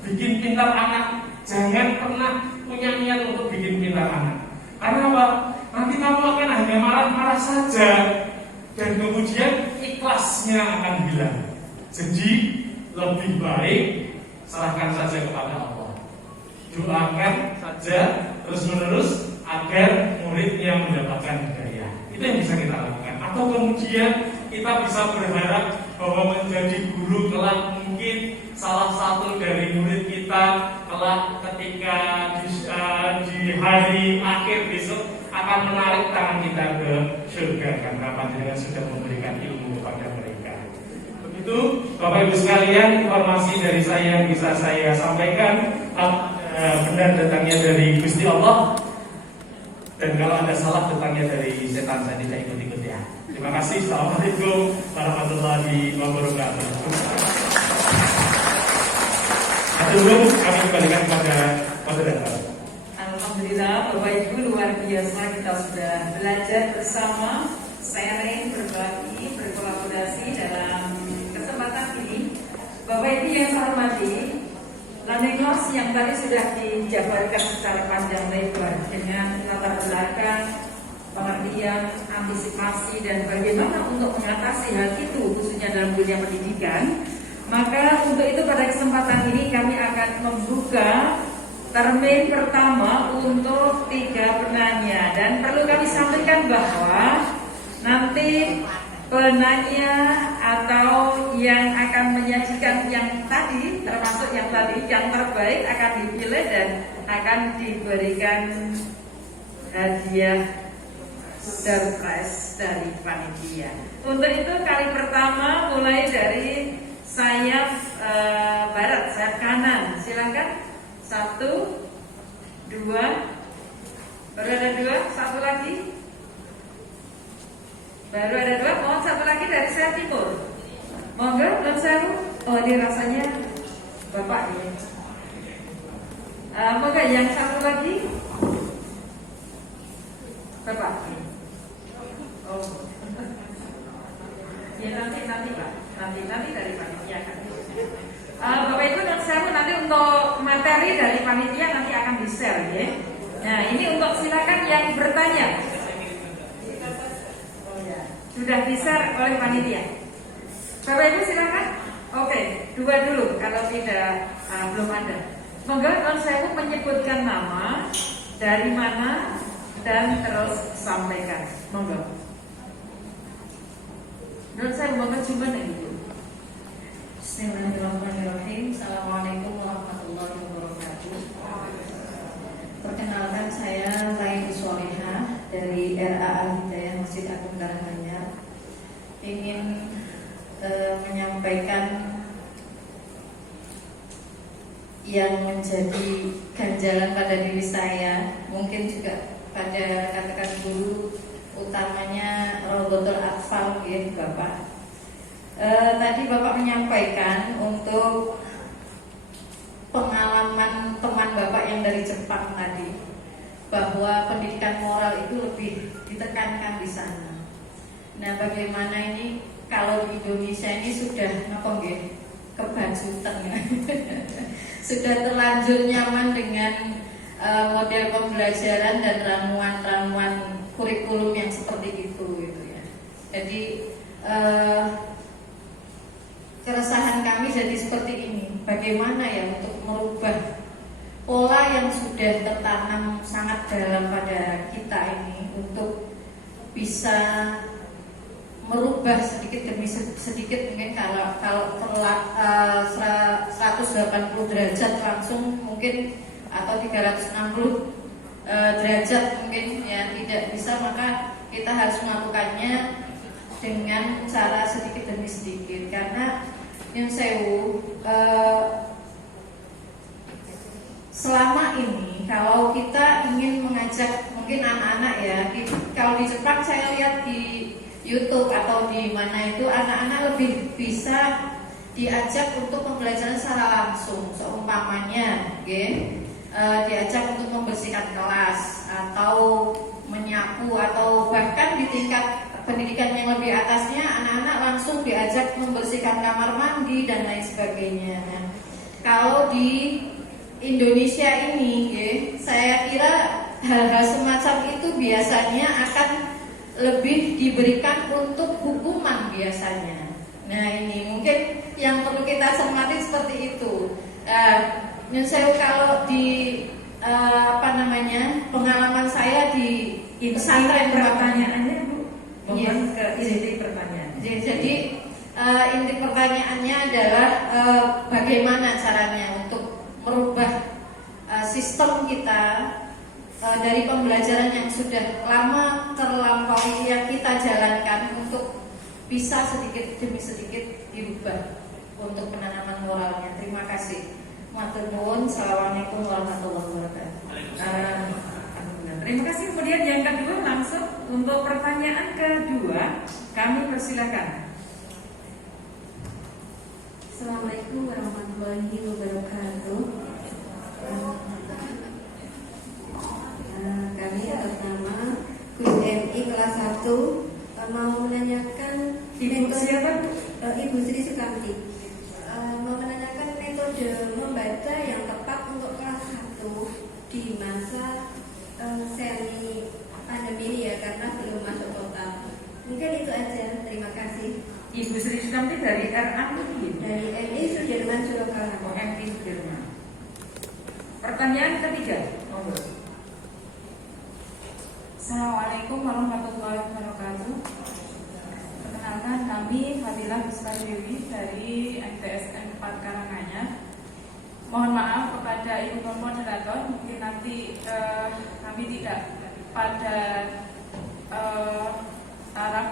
bikin pintar anak. Jangan pernah punya niat untuk bikin pintar anak. Karena apa? Nanti kamu akan hanya marah-marah saja, dan kemudian ikhlasnya akan hilang. Jadi lebih baik serahkan saja kepada Allah. Doakan saja terus-menerus agar muridnya mendapatkan hidayah. Itu yang bisa kita lakukan. Atau kemudian kita bisa berharap bahwa menjadi guru kelak mungkin salah satu dari murid kita kelak ketika di hari akhir besok akan menarik tangan kita ke surga karena panjenengan sudah memberikan ilmu kepada mereka. Begitu Bapak Ibu sekalian, informasi dari saya yang bisa saya sampaikan. Benar datangnya dari Gusti Allah, dan kalau ada salah datangnya dari setan, saya tidak ikut-ikut ya. Terima kasih. Assalamualaikum warahmatullahi wabarakatuh. Dulu kami kembalikan kepada moderator. Alhamdulillah Bapak Ibu, luar biasa kita sudah belajar bersama, sharing, berbagi, berkolaborasi dalam kesempatan ini. Bapak Ibu yang saya hormati, landing course yang tadi sudah dijabarkan secara panjang lebar dengan latar belakang pengertian, antisipasi, dan bagaimana untuk mengatasi hal itu khususnya dalam dunia pendidikan. Maka untuk itu pada kesempatan ini kami akan membuka termin pertama untuk 3 penanya. Dan perlu kami sampaikan bahwa nanti penanya atau yang akan menyajikan yang tadi, termasuk yang tadi, yang terbaik akan dipilih dan akan diberikan hadiah surprise dari panitia. Untuk itu kali pertama mulai dari sayap barat, sayap kanan. Silakan. 1, 2, baru ada 2, satu lagi. Baru ada 2, mohon satu lagi dari sayap timur. Monggo, Non Sewu. Oh, ini rasanya Bapak ya. Monggo yang satu lagi. Bapak. Oh. Ya nanti Pak. Nanti dari panitia kan. Bapak Ibu Non Sewu, nanti untuk materi dari panitia nanti akan di-share ya. Nah, ini untuk silakan yang bertanya. Sudah di-share oleh panitia. Bapak Ibu silakan. Oke, 2 dulu kalau tidak belum ada. Monggo Non Sewu menyebutkan nama, dari mana, dan terus sampaikan. Monggo. Non Sewu monggo cuma itu. Bismillahirrahmanirrahim. Assalamualaikum warahmatullahi wabarakatuh. Perkenalkan, saya Lain Solihah dari RA Al-Hidayah Masjid Agung Karanganyar. Ingin menyampaikan yang menjadi ganjalan pada diri saya, mungkin juga pada rekan-rekan guru, utamanya Robotul Atfal ya Bapak. Tadi Bapak menyampaikan untuk pengalaman teman Bapak yang dari Jepang tadi, bahwa pendidikan moral itu lebih ditekankan di sana. Nah, bagaimana ini kalau di Indonesia ini sudah kebajutan ya. Sudah terlanjur nyaman dengan model pembelajaran dan ramuan-ramuan kurikulum yang seperti itu gitu ya. Jadi keresahan kami jadi seperti ini. Bagaimana ya untuk merubah pola yang sudah tertanam sangat dalam pada kita ini untuk bisa merubah sedikit demi sedikit. Mungkin kalau 180 derajat langsung mungkin, atau 360 derajat mungkin ya tidak bisa, maka kita harus melakukannya dengan cara sedikit demi sedikit. Karena Nyun Sewu, selama ini kalau kita ingin mengajak mungkin anak-anak ya, kalau di Jepang saya lihat di YouTube atau di mana itu, anak-anak lebih bisa diajak untuk pembelajaran secara langsung. Seumpamanya diajak untuk membersihkan kelas atau menyapu, atau bahkan di tingkat pendidikan yang lebih atasnya anak-anak langsung diajak membersihkan kamar mandi dan lain sebagainya. Nah, kalau di Indonesia ini saya kira hal-hal semacam itu biasanya akan lebih diberikan untuk hukuman biasanya. Nah, ini mungkin yang perlu kita cermati seperti itu. Nyun Sewu, kalau di pengalaman saya di pesantren, pertanyaannya Bu, Iya. ke inti pertanyaannya. Jadi inti pertanyaannya adalah bagaimana caranya untuk merubah sistem kita dari pembelajaran yang sudah lama terlampaui yang kita jalankan untuk bisa sedikit demi sedikit dirubah untuk penanaman moralnya. Terima kasih. Matur nuwun. Assalamualaikum warahmatullahi wabarakatuh. Terima kasih. Kemudian yang kedua, langsung untuk pertanyaan kedua kami persilakan. Assalamualaikum warahmatullahi wabarakatuh. Kami atas nama Guru MI kelas 1 mau menanyakan Ibu siapa? Ibu Sri Sukamti. Mau menanyakan metode membaca yang tepat untuk kelas 1 di masa semi pandemi ini ya, karena belum masuk total. Mungkin itu aja. Terima kasih. Ibu Sri Sukamti dari RA Dari MI Sudirman Surabaya. MT Sudirman. Pertanyaan ketiga, monggo. Assalamualaikum warahmatullahi wabarakatuh. Perkenalkan, kami Fadilah Dewi dari MTSN 4 Karanganyar. Mohon maaf kepada ibu moderator, mungkin nanti kami tidak pada taraf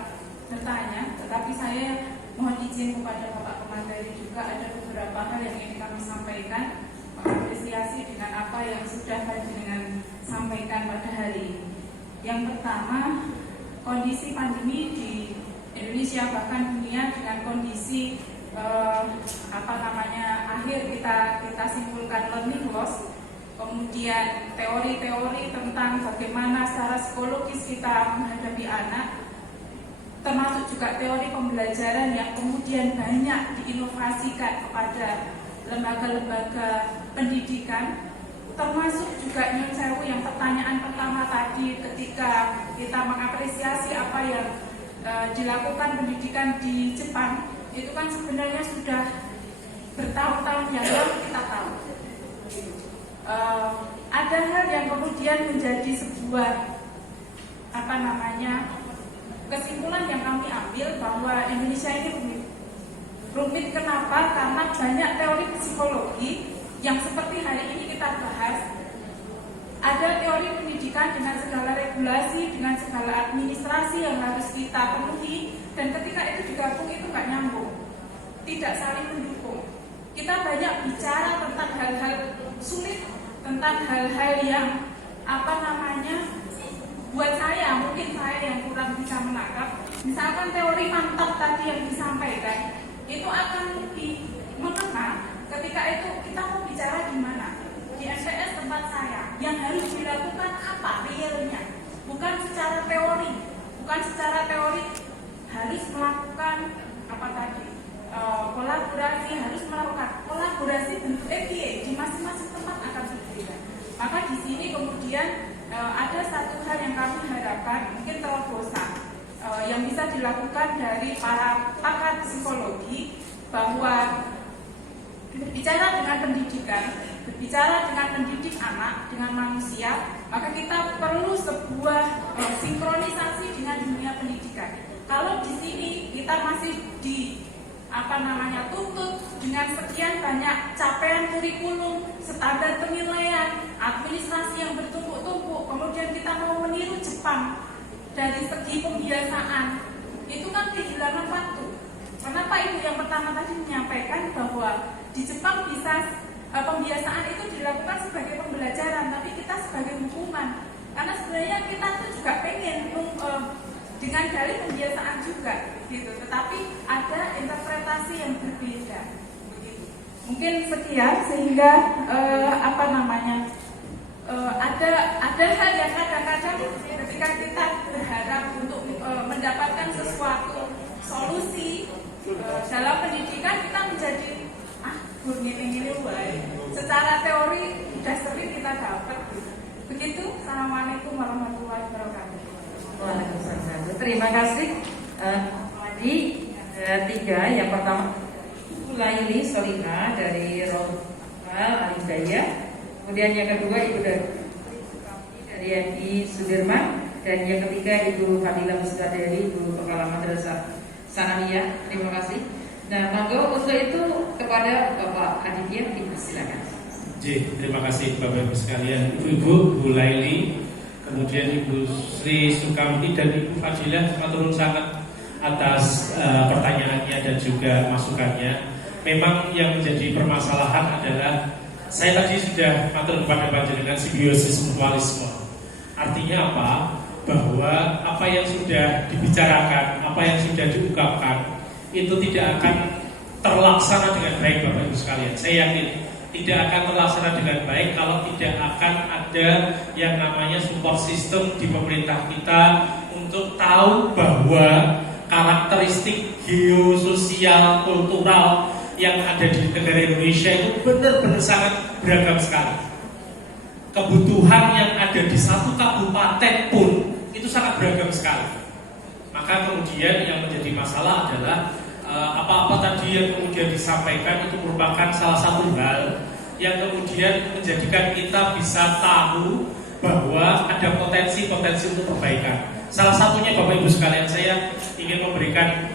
bertanya, tetapi saya mohon izin kepada Bapak Pemateri juga ada beberapa hal yang ingin kami sampaikan, mengapresiasi dengan apa yang sudah dengan sampaikan pada hari ini. Yang pertama, kondisi pandemi di Indonesia bahkan dunia dengan kondisi akhir kita simpulkan learning loss, kemudian teori-teori tentang bagaimana secara psikologis kita menghadapi anak, termasuk juga teori pembelajaran yang kemudian banyak diinovasikan kepada lembaga-lembaga pendidikan, termasuk juga Nyon Sewu yang pertanyaan pertama tadi ketika kita mengapresiasi apa yang dilakukan pendidikan di Jepang, itu kan sebenarnya sudah bertahun-tahun yang lalu kita tahu. Ada hal yang kemudian menjadi sebuah kesimpulan yang kami ambil bahwa Indonesia ini rumit. Rumit kenapa? Karena banyak teori psikologi yang seperti hari ini kita bahas. Ada teori pendidikan dengan segala regulasi, dengan segala administrasi yang harus kita penuhi, dan ketika itu digabung itu nggak nyambung, tidak saling mendukung. Kita banyak bicara tentang hal-hal sulit, tentang hal-hal yang buat saya, mungkin saya yang kurang bisa menangkap. Misalkan teori mantap tadi yang disampaikan, itu akan lebih mengena ketika itu kita mau bicara di mana? Di MTS tempat saya. Yang harus dilakukan apa realnya? Bukan secara teori, harus melakukan kolaborasi, harus melakukan kolaborasi bentuk EPA di masing-masing tempat akan berbeda. Maka di sini kemudian ada satu hal yang kami harapkan, mungkin terobosan yang bisa dilakukan dari para pakar psikologi, bahwa berbicara dengan pendidikan, berbicara dengan mendidik anak, dengan manusia, maka kita perlu sebuah sinkronisasi dengan dunia pendidikan. Kalau di sini kita masih tuntut dengan sekian banyak capaian kurikulum, standar penilaian, administrasi yang bertumpuk-tumpuk, kemudian kita mau meniru Jepang dari segi pembiasaan, itu kan kehilangan waktu. Kenapa Ibu yang pertama tadi menyampaikan bahwa di Jepang bisa pembiasaan itu dilakukan sebagai pembelajaran, tapi kita sebagai hukuman. Karena sebenarnya kita tuh juga pengen dengan dalih pembiasaan juga, gitu. Tetapi ada interpretasi yang berbeda, begitu. Mungkin sekian sehingga ada hal yang kadang-kadang ketika kita berharap untuk mendapatkan sesuatu solusi dalam pendidikan, kita menjadi gini wae. Secara teori sudah sering kita dapat. Begitu. Assalamualaikum warahmatullahi wabarakatuh. Waalaikumsalam. Terima kasih. Tadi tiga, yang pertama Laili Solina dari Rombal Alidaya, kemudian yang kedua Ibu dari MI Sudirman, dan yang ketiga Ibu Fadilah Dewi, Ibu Kepala Madrasah Sanawiyah. Terima kasih. Nah, monggo untuk itu kepada Bapak Aditya, silakan. Terima kasih Bapak Ibu sekalian, Ibu-ibu, Bu Laili, kemudian Ibu Sri Sukamti dan Ibu Fadilah, matur sangat atas pertanyaannya dan juga masukannya. Memang yang menjadi permasalahan adalah, saya tadi sudah matur kepada panjenengan simbiosis mutualisme. Artinya apa? Bahwa apa yang sudah dibicarakan, apa yang sudah diungkapkan, itu tidak akan terlaksana dengan baik Bapak Ibu sekalian. Saya yakin tidak akan terlaksana dengan baik kalau tidak akan ada yang namanya support system di pemerintah kita untuk tahu bahwa karakteristik geososial kultural yang ada di negara Indonesia itu benar-benar sangat beragam sekali. Kebutuhan yang ada di satu kabupaten pun sangat beragam sekali. Maka kemudian yang menjadi masalah adalah apa-apa tadi yang kemudian disampaikan itu merupakan salah satu hal yang kemudian menjadikan kita bisa tahu bahwa ada potensi-potensi untuk perbaikan. Salah satunya Bapak Ibu sekalian, saya ingin memberikan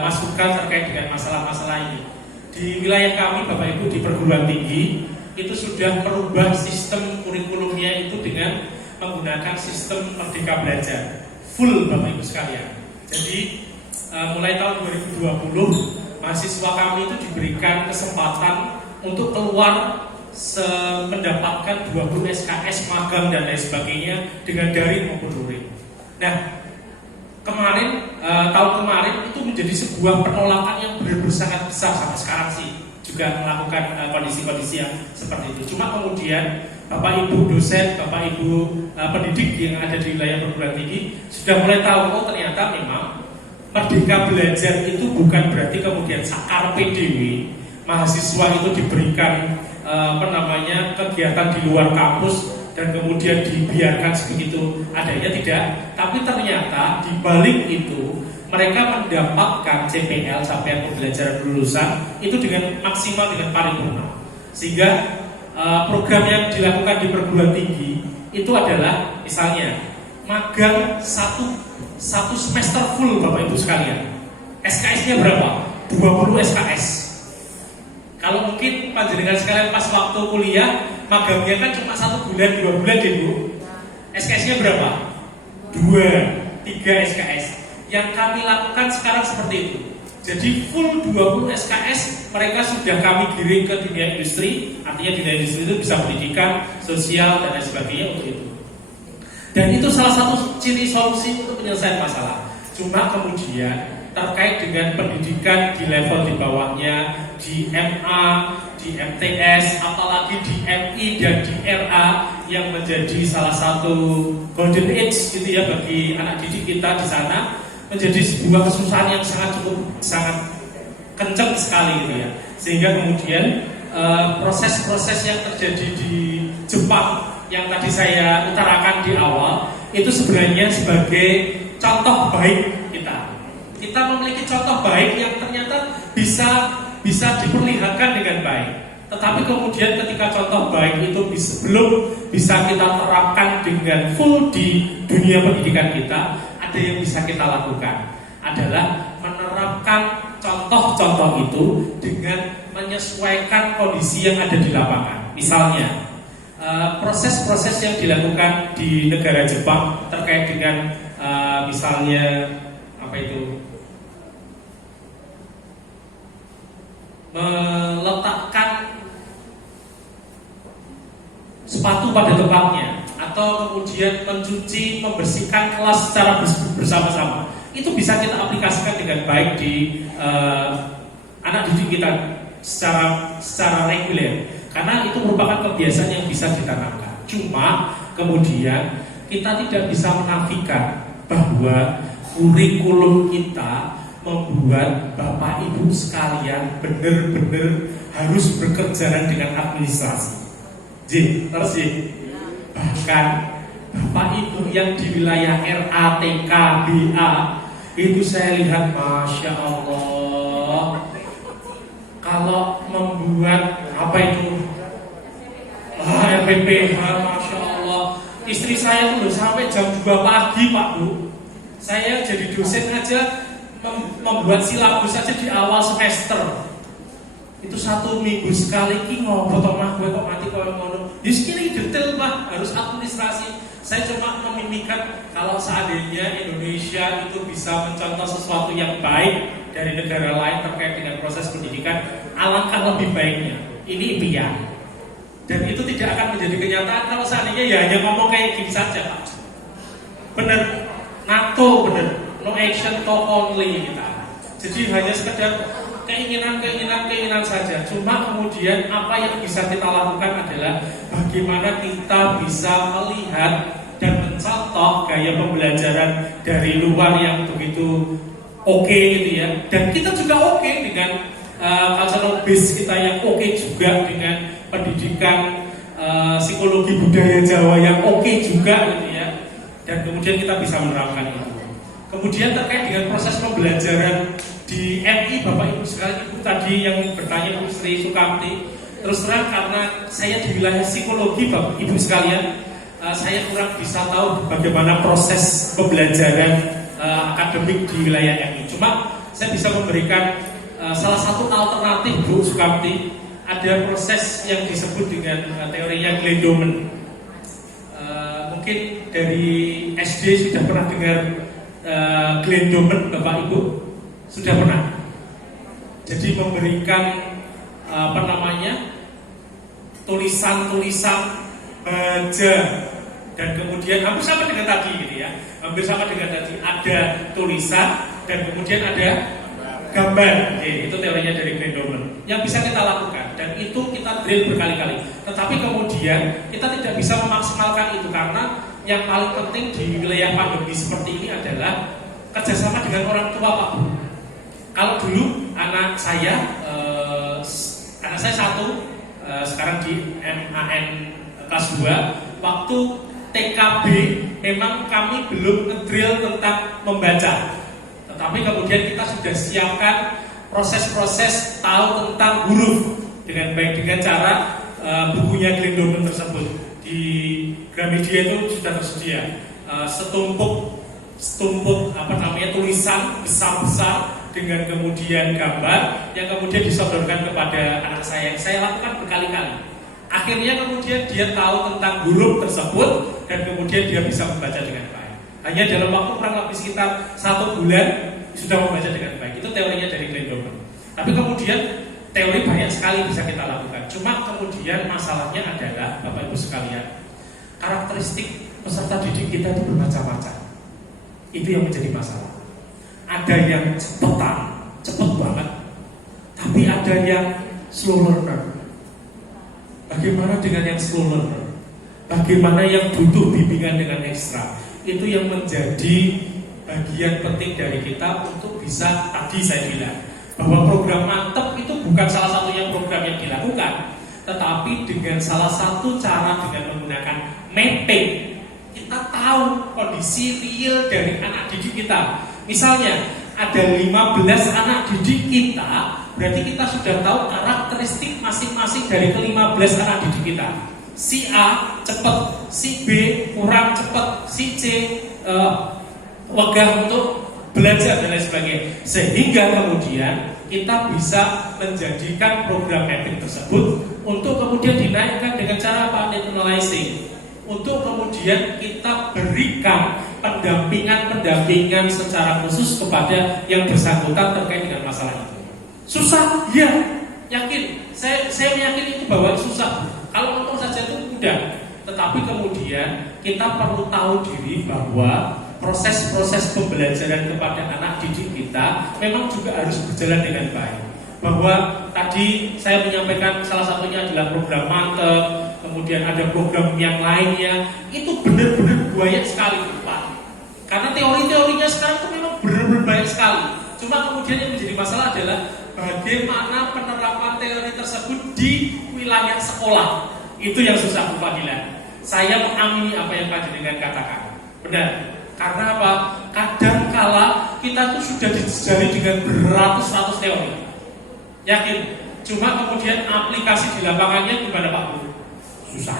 masukan terkait dengan masalah-masalah ini. Di wilayah kami Bapak Ibu di perguruan tinggi itu sudah merubah sistem kurikulumnya itu dengan menggunakan sistem Merdeka Belajar full Bapak Ibu sekalian. Jadi mulai tahun 2020 mahasiswa kami itu diberikan kesempatan untuk keluar mendapatkan 20 SKS magang dan lain sebagainya dengan daring maupun luring. Nah, tahun kemarin itu menjadi sebuah penolakan yang benar-benar sangat besar sampai sekarang sih juga melakukan kondisi-kondisi yang seperti itu. Cuma kemudian Bapak Ibu dosen, Bapak Ibu pendidik yang ada di wilayah perguruan tinggi sudah mulai tahu, oh ternyata memang Merdeka Belajar itu bukan berarti kemudian sakar PDW mahasiswa itu diberikan kegiatan di luar kampus dan kemudian dibiarkan sebegitu adanya, tidak. Tapi ternyata di balik itu mereka mendapatkan CPL sampai pembelajaran lulusan itu dengan maksimal, dengan paripurna. Sehingga program yang dilakukan di perguruan tinggi itu adalah misalnya magang satu semester full Bapak Ibu sekalian. SKS-nya berapa? 20 SKS. Kalau mungkin panjenengan sekalian pas waktu kuliah magangnya kan cuma 1 bulan, 2 bulan deh Bu. SKS-nya berapa? 2, 3 SKS. Yang kami lakukan sekarang seperti itu. Jadi full 20 SKS mereka sudah kami giring ke dunia industri. Artinya dunia industri itu bisa pendidikan, sosial dan lain sebagainya untuk itu. Dan itu salah satu ciri solusi untuk penyelesaian masalah. Cuma kemudian terkait dengan pendidikan di level di bawahnya, di MA, di MTS, apalagi di MI dan di RA yang menjadi salah satu golden age gitu ya bagi anak didik kita di sana, menjadi sebuah kesusahan yang sangat kencang sekali gitu ya. Sehingga kemudian proses-proses yang terjadi di Jepang yang tadi saya utarakan di awal itu sebenarnya sebagai contoh baik kita. Kita memiliki contoh baik yang ternyata bisa diperlihatkan dengan baik. Tetapi kemudian ketika contoh baik itu belum bisa kita terapkan dengan full di dunia pendidikan kita, ada yang bisa kita lakukan adalah menerapkan contoh-contoh itu dengan menyesuaikan kondisi yang ada di lapangan. Misalnya proses-proses yang dilakukan di negara Jepang terkait dengan misalnya meletakkan sepatu pada tempatnya atau kemudian mencuci, membersihkan kelas secara bersama-sama, itu bisa kita aplikasikan dengan baik di anak didik kita secara reguler, karena itu merupakan kebiasaan yang bisa ditanamkan. Cuma kemudian kita tidak bisa menafikan bahwa kurikulum kita membuat Bapak Ibu sekalian benar-benar harus bekerja dengan administrasi. Terus bahkan Bapak Ibu yang di wilayah RA, TK, BA itu saya lihat Masya Allah, kalau membuat RPPH, Masya Allah, istri saya tuh sampai jam 2 pagi Pak Bu. Saya jadi dosen aja membuat silabus saja di awal semester itu 1 minggu sekali ki ngopo to mah gue kok mati koyo ngono. Ini detail mah harus administrasi. Saya cuma memimpikan kalau seandainya Indonesia itu bisa mencontoh sesuatu yang baik dari negara lain terkait dengan proses pendidikan, alangkah lebih baiknya. Ini impian. Dan itu tidak akan menjadi kenyataan kalau seandainya ya hanya ngomong kayak gini saja Pak. Bener, NATO bener, no action talk only kita. Jadi hanya sekedar keinginan saja. Cuma kemudian apa yang bisa kita lakukan adalah bagaimana kita bisa melihat dan mencontoh gaya pembelajaran dari luar yang begitu oke gitu ya. Dan kita juga oke dengan cultural base kita yang oke juga, dengan pendidikan psikologi budaya Jawa yang oke juga gitu ya. dan kemudian kita bisa menerapkan itu. Kemudian terkait dengan proses pembelajaran di MI, Bapak Ibu sekalian, Ibu tadi yang bertanya Bu Sri Sukamti, terus terang karena saya di wilayah psikologi Bapak Ibu sekalian, saya kurang bisa tahu bagaimana proses pembelajaran akademik di wilayah MI. Cuma saya bisa memberikan salah satu alternatif Bu Sukamti, ada proses yang disebut dengan teorinya Glendomen. Mungkin dari SD sudah pernah dengar Glendomen, Bapak Ibu sudah pernah. Jadi memberikan tulisan-tulisan baja, dan kemudian hampir sama dengan tadi gitu ya. Hampir sama dengan tadi, ada tulisan dan kemudian ada gambar. Itu teorinya dari Glendomen yang bisa kita lakukan, dan itu kita drill berkali-kali. Tetapi kemudian kita tidak bisa memaksimalkan itu karena yang paling penting di wilayah pandemi seperti ini adalah kerjasama dengan orang tua, Pak. Kalau dulu anak saya satu, sekarang di MAN kelas 2, waktu TKB memang kami belum ngedrill tentang membaca. Tetapi kemudian kita sudah siapkan proses-proses tahu tentang huruf dengan baik, dengan cara bukunya Glendomen tersebut. Di Gramedia itu sudah tersedia setumpuk tulisan besar-besar dengan kemudian gambar yang kemudian disodorkan kepada anak saya. Saya lakukan berkali-kali. Akhirnya kemudian dia tahu tentang huruf tersebut dan kemudian dia bisa membaca dengan baik. Hanya dalam waktu kurang lebih sekitar 1 bulan sudah membaca dengan baik. Itu teorinya dari Glendomen. Tapi kemudian teori banyak sekali bisa kita lakukan. Cuma kemudian masalahnya adalah, Bapak Ibu sekalian, karakteristik peserta didik kita itu bermacam-macam. Itu yang menjadi masalah. Ada yang cepet banget, tapi ada yang slow learner. Bagaimana dengan yang slow learner? Bagaimana yang butuh bimbingan dengan ekstra? Itu yang menjadi bagian penting dari kita untuk bisa, tadi saya bilang bahwa program mantep itu bukan salah satunya program yang dilakukan, tetapi dengan salah satu cara dengan menggunakan mapping, kita tahu kondisi real dari anak didik kita. Misalnya ada 15 anak didik kita, berarti kita sudah tahu karakteristik masing-masing dari ke-15 anak didik kita. Si A cepat, si B kurang cepat, si C wegah untuk belajar dan lain sebagainya, sehingga kemudian kita bisa menjadikan program mapping tersebut untuk kemudian dinaikkan dengan cara personalizing, untuk kemudian kita berikan pendampingan secara khusus kepada yang bersangkutan terkait dengan masalah itu. Susah? Ya, yakin. Saya meyakini itu bahwa susah. Kalau untung saja itu mudah. Tetapi kemudian kita perlu tahu diri bahwa proses-proses pembelajaran kepada anak didik kita memang juga harus berjalan dengan baik. Bahwa tadi saya menyampaikan salah satunya adalah program mantep, kemudian ada program yang lainnya, itu benar-benar banyak sekali, Pak. Karena teori-teorinya sekarang itu memang benar-benar banyak sekali. Cuma kemudian yang menjadi masalah adalah bagaimana penerapan teori tersebut di wilayah sekolah. Itu yang susah, Bu Fadila. Saya mengamini apa yang Panjenengan katakan. Benar. Karena apa? Kadangkala kita tuh sudah dijejali dengan beratus-ratus teori. Yakin? Cuma kemudian aplikasi di lapangannya gimana Pak Bu? Susah.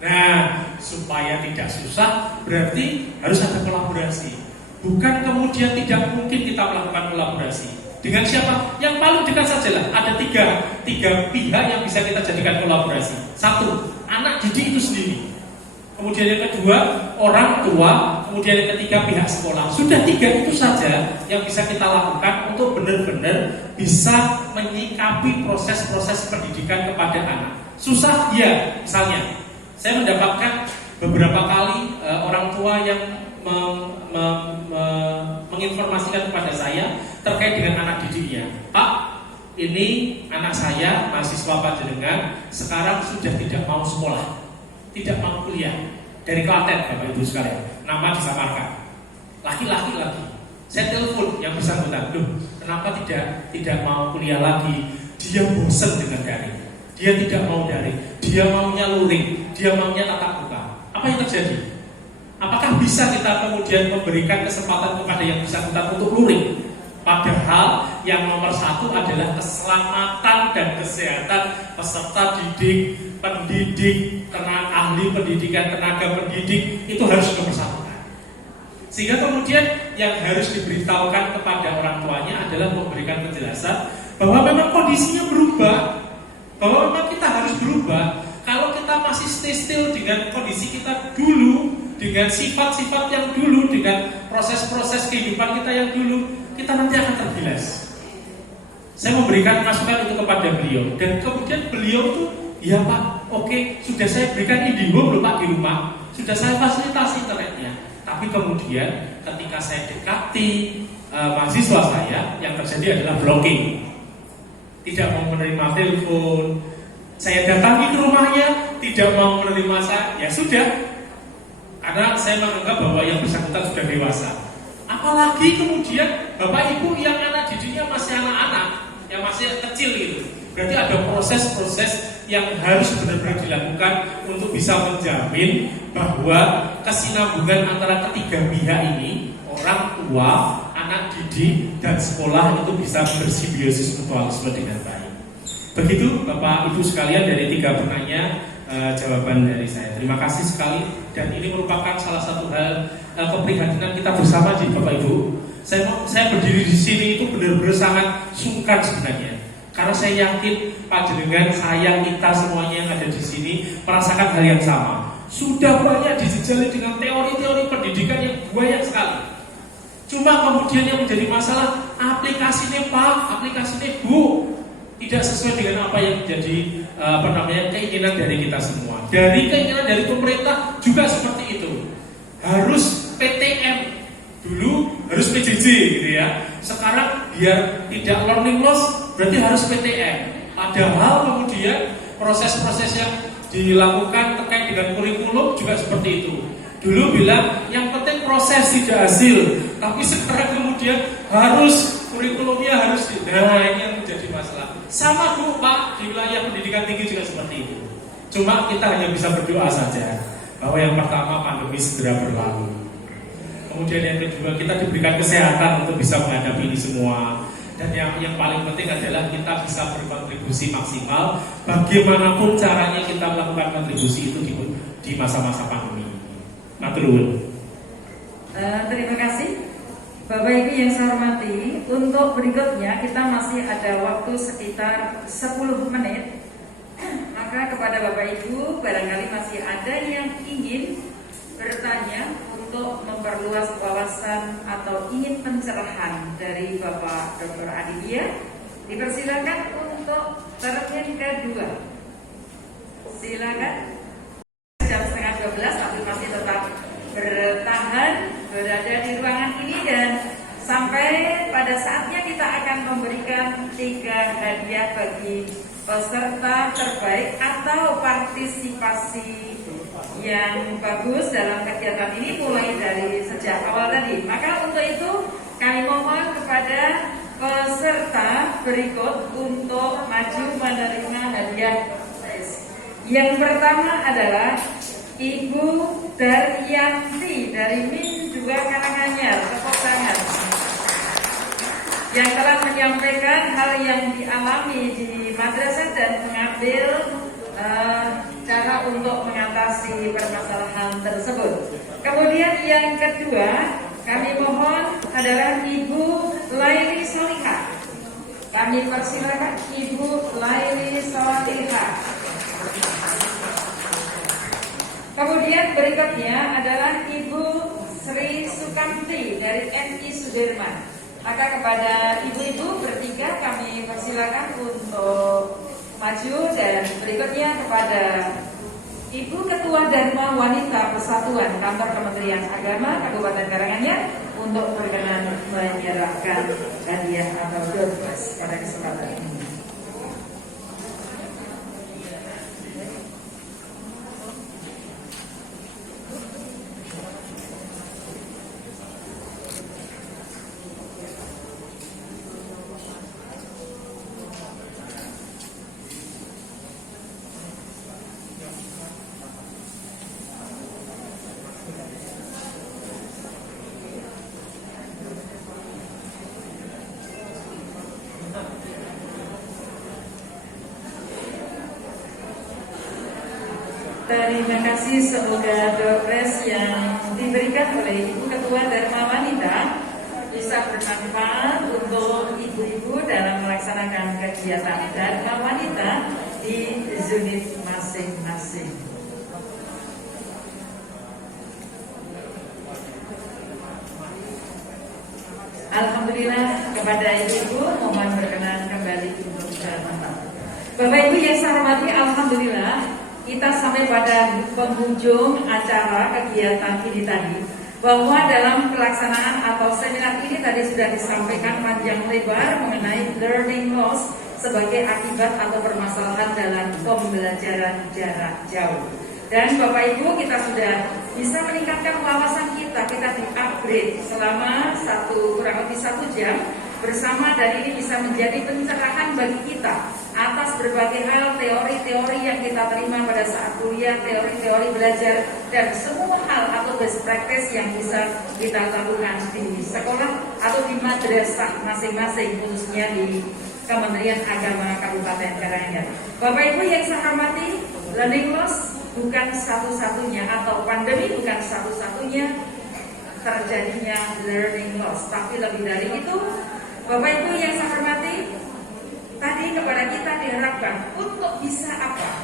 Nah, supaya tidak susah berarti harus ada kolaborasi. Bukan kemudian tidak mungkin kita melakukan kolaborasi. Dengan siapa? Yang paling dekat sajalah. Ada tiga pihak yang bisa kita jadikan kolaborasi. Satu, anak didik itu sendiri. Kemudian yang kedua, orang tua. Kemudian yang ketiga, pihak sekolah. Sudah 3 itu saja yang bisa kita lakukan untuk benar-benar bisa menyikapi proses-proses pendidikan kepada anak. Susah? Ya. Misalnya, saya mendapatkan beberapa kali orang tua yang menginformasikan kepada saya terkait dengan anak didiknya. Pak, ini anak saya mahasiswa Panjenengan sekarang sudah tidak mau sekolah, tidak mau kuliah, dari Klaten, Bapak Ibu sekalian, nama disamarkan, laki-laki lagi. Saya telepon yang bersangkutan, loh, kenapa tidak mau kuliah lagi? Dia bosan dengan daring, dia tidak mau daring, dia maunya luring, dia maunya tatap muka. Apa yang terjadi? Apakah bisa kita kemudian memberikan kesempatan kepada yang bersangkutan untuk luring? Padahal yang nomor satu adalah keselamatan dan kesehatan peserta didik, pendidik, ahli pendidikan, tenaga pendidik itu harus dipersatukan. Sehingga kemudian yang harus diberitahukan kepada orang tuanya adalah memberikan penjelasan bahwa memang kondisinya berubah, bahwa memang kita harus berubah. Kalau kita masih stay still dengan kondisi kita dulu, dengan sifat-sifat yang dulu, dengan proses-proses kehidupan kita yang dulu, kita nanti akan tergilas. Saya memberikan masukan itu kepada beliau, dan kemudian beliau itu, ya Pak, oke, sudah saya berikan IndiHome loh Pak di rumah, sudah saya fasilitasi internetnya. Tapi kemudian ketika saya dekati mahasiswa saya, yang terjadi adalah blocking, tidak mau menerima telepon. Saya datangi ke rumahnya, tidak mau menerima saya, ya sudah, karena saya menganggap bahwa yang bersangkutan sudah dewasa. Apalagi kemudian Bapak Ibu yang anak didiknya masih anak-anak, yang masih kecil gitu. Berarti ada proses-proses yang harus benar-benar dilakukan untuk bisa menjamin bahwa kesinambungan antara ketiga pihak ini, orang tua, anak didik, dan sekolah itu bisa bersimbiosis mutualisme dengan baik. Begitu Bapak Ibu sekalian dari 3 penanya jawaban dari saya. Terima kasih sekali, dan ini merupakan salah satu hal keprihatinan kita bersama di Bapak Ibu. Saya berdiri di sini itu benar-benar sangat sungkan sebenarnya, karena saya yakin panjenengan, saya, kita semuanya yang ada di sini merasakan hal yang sama. Sudah banyak dijejali dengan teori-teori pendidikan yang banyak sekali. Cuma kemudian yang menjadi masalah aplikasinya Pak, aplikasinya Bu, tidak sesuai dengan apa yang menjadi keinginan dari kita semua. Dari keinginan dari pemerintah juga seperti itu. Harus PTM dulu, harus PJJ gitu ya. Sekarang biar tidak learning loss berarti harus PTM. Padahal kemudian proses-proses yang dilakukan terkait dengan kurikulum juga seperti itu. Dulu bilang yang penting proses tidak hasil, tapi sekarang kemudian harus kurikulumnya harus nah ini yang menjadi masalah. Sama Bu Pak, di wilayah pendidikan tinggi juga seperti itu. Cuma kita hanya bisa berdoa saja bahwa yang pertama pandemi segera berlalu. Kemudian yang kedua kita diberikan kesehatan untuk bisa menghadapi ini semua. Dan yang paling penting adalah kita bisa berkontribusi maksimal bagaimanapun caranya kita melakukan kontribusi itu di masa-masa pandemi. Matur nuwun. Terima kasih Bapak Ibu yang saya hormati. Untuk berikutnya kita masih ada waktu sekitar 10 menit. Maka kepada Bapak Ibu barangkali masih ada yang ingin bertanya untuk memperluas wawasan atau ingin pencerahan dari Bapak Dr. Aditya, dipersilakan untuk termin kedua. Silakan. Jam 11:30 tapi masih tetap bertahan berada di ruangan ini, dan sampai pada saatnya kita akan memberikan 3 hadiah bagi peserta terbaik atau partisipasi yang bagus dalam kegiatan ini mulai dari sejak awal tadi. Maka untuk itu kami mohon kepada peserta berikut untuk maju menerima hadiah. Yang pertama adalah Ibu Daryanti dari Min 2 Karanganyar, tepuk tangan, yang telah menyampaikan hal yang dialami di madrasah dan mengambil cara untuk mengatasi permasalahan tersebut. Kemudian yang kedua kami mohon adalah Ibu Laili Solihah. Kami persilakan Ibu Laili Solihah. Kemudian berikutnya adalah Ibu Sri Sukamti dari MI Sudirman. Maka kepada ibu-ibu bertiga kami persilakan untuk maju, dan berikutnya kepada Ibu Ketua Dharma Wanita Persatuan Kantor Kementerian Agama Kabupaten Karanganyar untuk berkenan menyerahkan hadiah atau door prize pada kesempatan ini. Terima kasih, semoga doa yang diberikan oleh Ibu Ketua Dharma Wanita bisa bermanfaat untuk ibu-ibu dalam melaksanakan kegiatan Dharma Wanita di unit masing-masing. Alhamdulillah, kepada ibu-ibu mohon berkenan kembali untuk bermanfaat. Bapak Ibu yang saya hormati, alhamdulillah kita sampai pada penghujung acara kegiatan ini tadi, bahwa dalam pelaksanaan atau seminar ini tadi sudah disampaikan panjang lebar mengenai learning loss sebagai akibat atau permasalahan dalam pembelajaran jarak jauh. Dan Bapak Ibu, kita sudah bisa meningkatkan wawasan kita di-upgrade selama kurang lebih 1 jam bersama, dan ini bisa menjadi pencerahan bagi kita atas berbagai hal, teori-teori yang kita terima pada saat kuliah, teori-teori belajar, dan semua hal atau best practice yang bisa kita lakukan di sekolah atau di madrasah masing-masing, khususnya di Kementerian Agama Kabupaten Karanganyar. Bapak Ibu yang saya hormati, learning loss bukan satu-satunya, atau pandemi bukan satu-satunya terjadinya learning loss, tapi lebih dari itu, Bapak Ibu yang saya hormati, tadi kepada kita diharapkan untuk bisa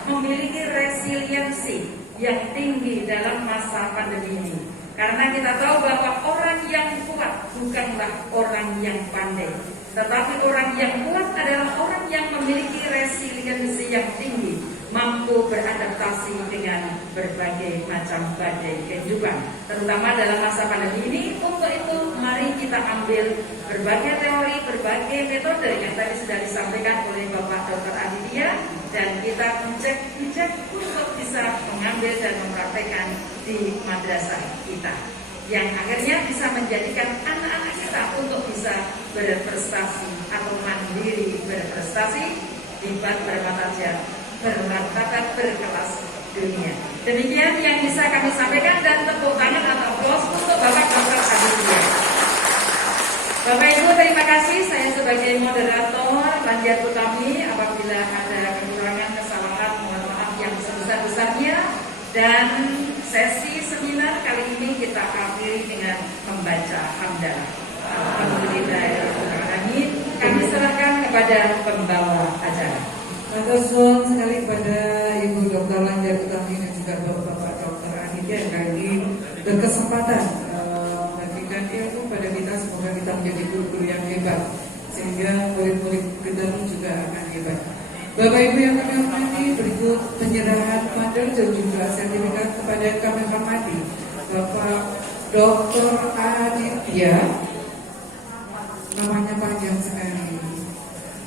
memiliki resiliensi yang tinggi dalam masa pandemi ini. Karena kita tahu bahwa orang yang kuat bukanlah orang yang pandai, tetapi orang yang kuat adalah orang yang memiliki resiliensi yang tinggi, mampu beradaptasi dengan berbagai macam badai kehidupan, terutama dalam masa pandemi ini. Untuk itu, mari kita ambil berbagai teori, berbagai metode yang tadi sudah disampaikan oleh Bapak Dr. Aditya, dan kita bijak untuk bisa mengambil dan mempraktekkan di madrasah kita, yang akhirnya bisa menjadikan anak-anak kita untuk bisa berprestasi atau mandiri berprestasi di bermartabat berkelas dunia. Demikian yang bisa kami sampaikan, dan tepuk tangan atau aplaus untuk Bapak Dr. Aditya. Bapak Ibu, terima kasih. Saya sebagai moderator Banjar Utami, apabila ada kekurangan, kesalahan, mohon maaf yang sebesar-besarnya. Dan sesi seminar kali ini kita akhiri dengan membaca hamdalah. Alhamdulillahirrahmanirrahim. Kami serahkan kepada pembawa acara. Terima sekali kepada Ibu Dr. Banjar Utami dan juga Bapak Dr. Aditya yang kali ini berkesempatan memberikan ilmu pada kita. Semoga kita menjadi guru-guru yang hebat, sehingga murid-murid kita pun juga akan hebat. Bapak Ibu yang kami hormati, berikut penyerahan fundal dan juga sertifikat kepada kami hormati Bapak Dr. Aditya, namanya panjang sekali,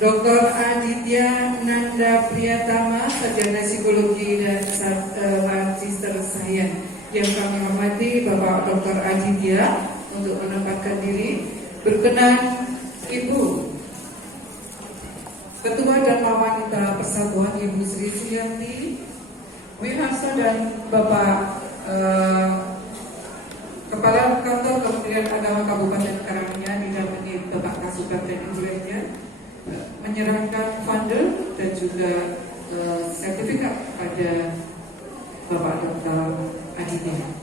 Dr. Aditya Nanda Priyatama, sarjana psikologi dan magister sains. Yang kami hormati Bapak Dr. Aditya untuk menempatkan diri. Berkenan Ibu Ketua Dharma Wanita Persatuan Ibu Sri Suyanti Wiharso dan Bapak Kepala Kantor Kementerian Agama Kabupaten Karanganyar didampingi Bapak Kasubag dan Ibu lainnya menyerahkan fundal dan juga sertifikat pada Bapak Dr. Aditya.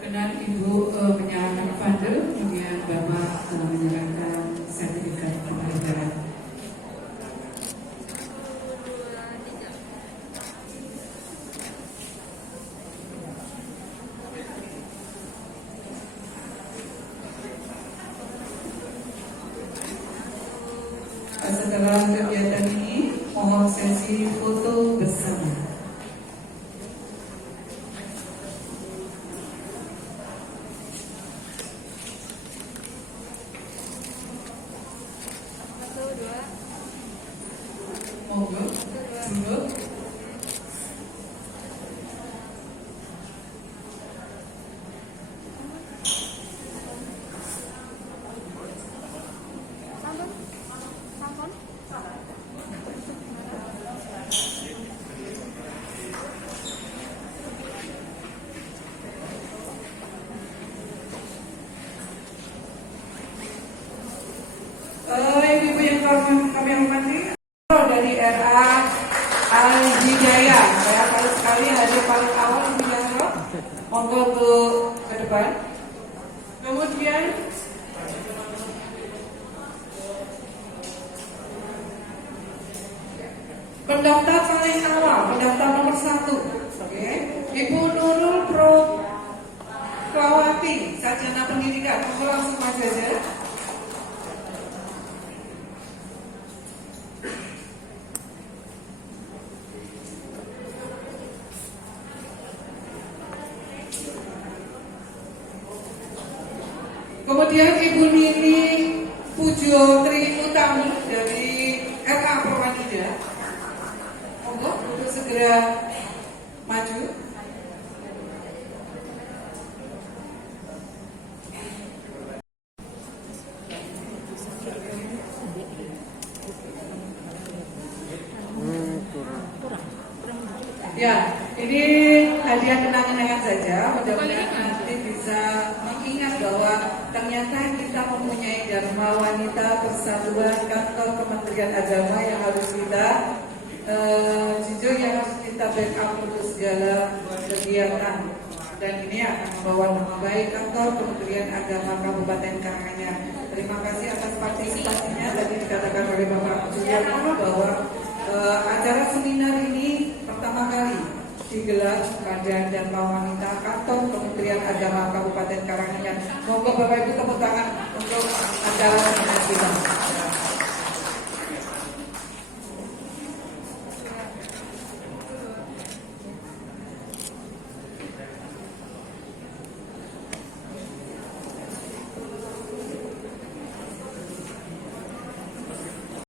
Berkenan Ibu menyerahkan fundal, kemudian Bapak menyerahkan sertifikat pembelajaran. Setelah kegiatan ini, mohon sesi foto bersama. Monggo, duduk. Pendaftar paling awal, pendaftar nomor 1, oke, Ibu Nurul Klawati, sarjana pendidikan. Kamu langsung maju aja. Kemudian Ibu Nini Pujo Tri Utami dari RA Perwanida. Monggo untuk segera maju. Ya, ini hadiah kenang-kenangan saja. Mudah-mudahan nanti bisa mengingat bahwa ternyata kita mempunyai Dharma Wanita Persatuan Kantor Kementerian Agama yang harus kita jujur, yang harus kita backup untuk segala kegiatan. Dan ini akan membawa nama baik Kantor Kementerian Agama Kabupaten Karanganyar. Terima kasih atas partisipasinya. Tadi dikatakan oleh Bapak Sujarno bahwa acara seminar ini pertama kali digelar pada Dharma Wanita Kantor Kementerian Agama Kabupaten Karanganyar. Moga Bapak Ibu tepuk tangan untuk acara seminar kita.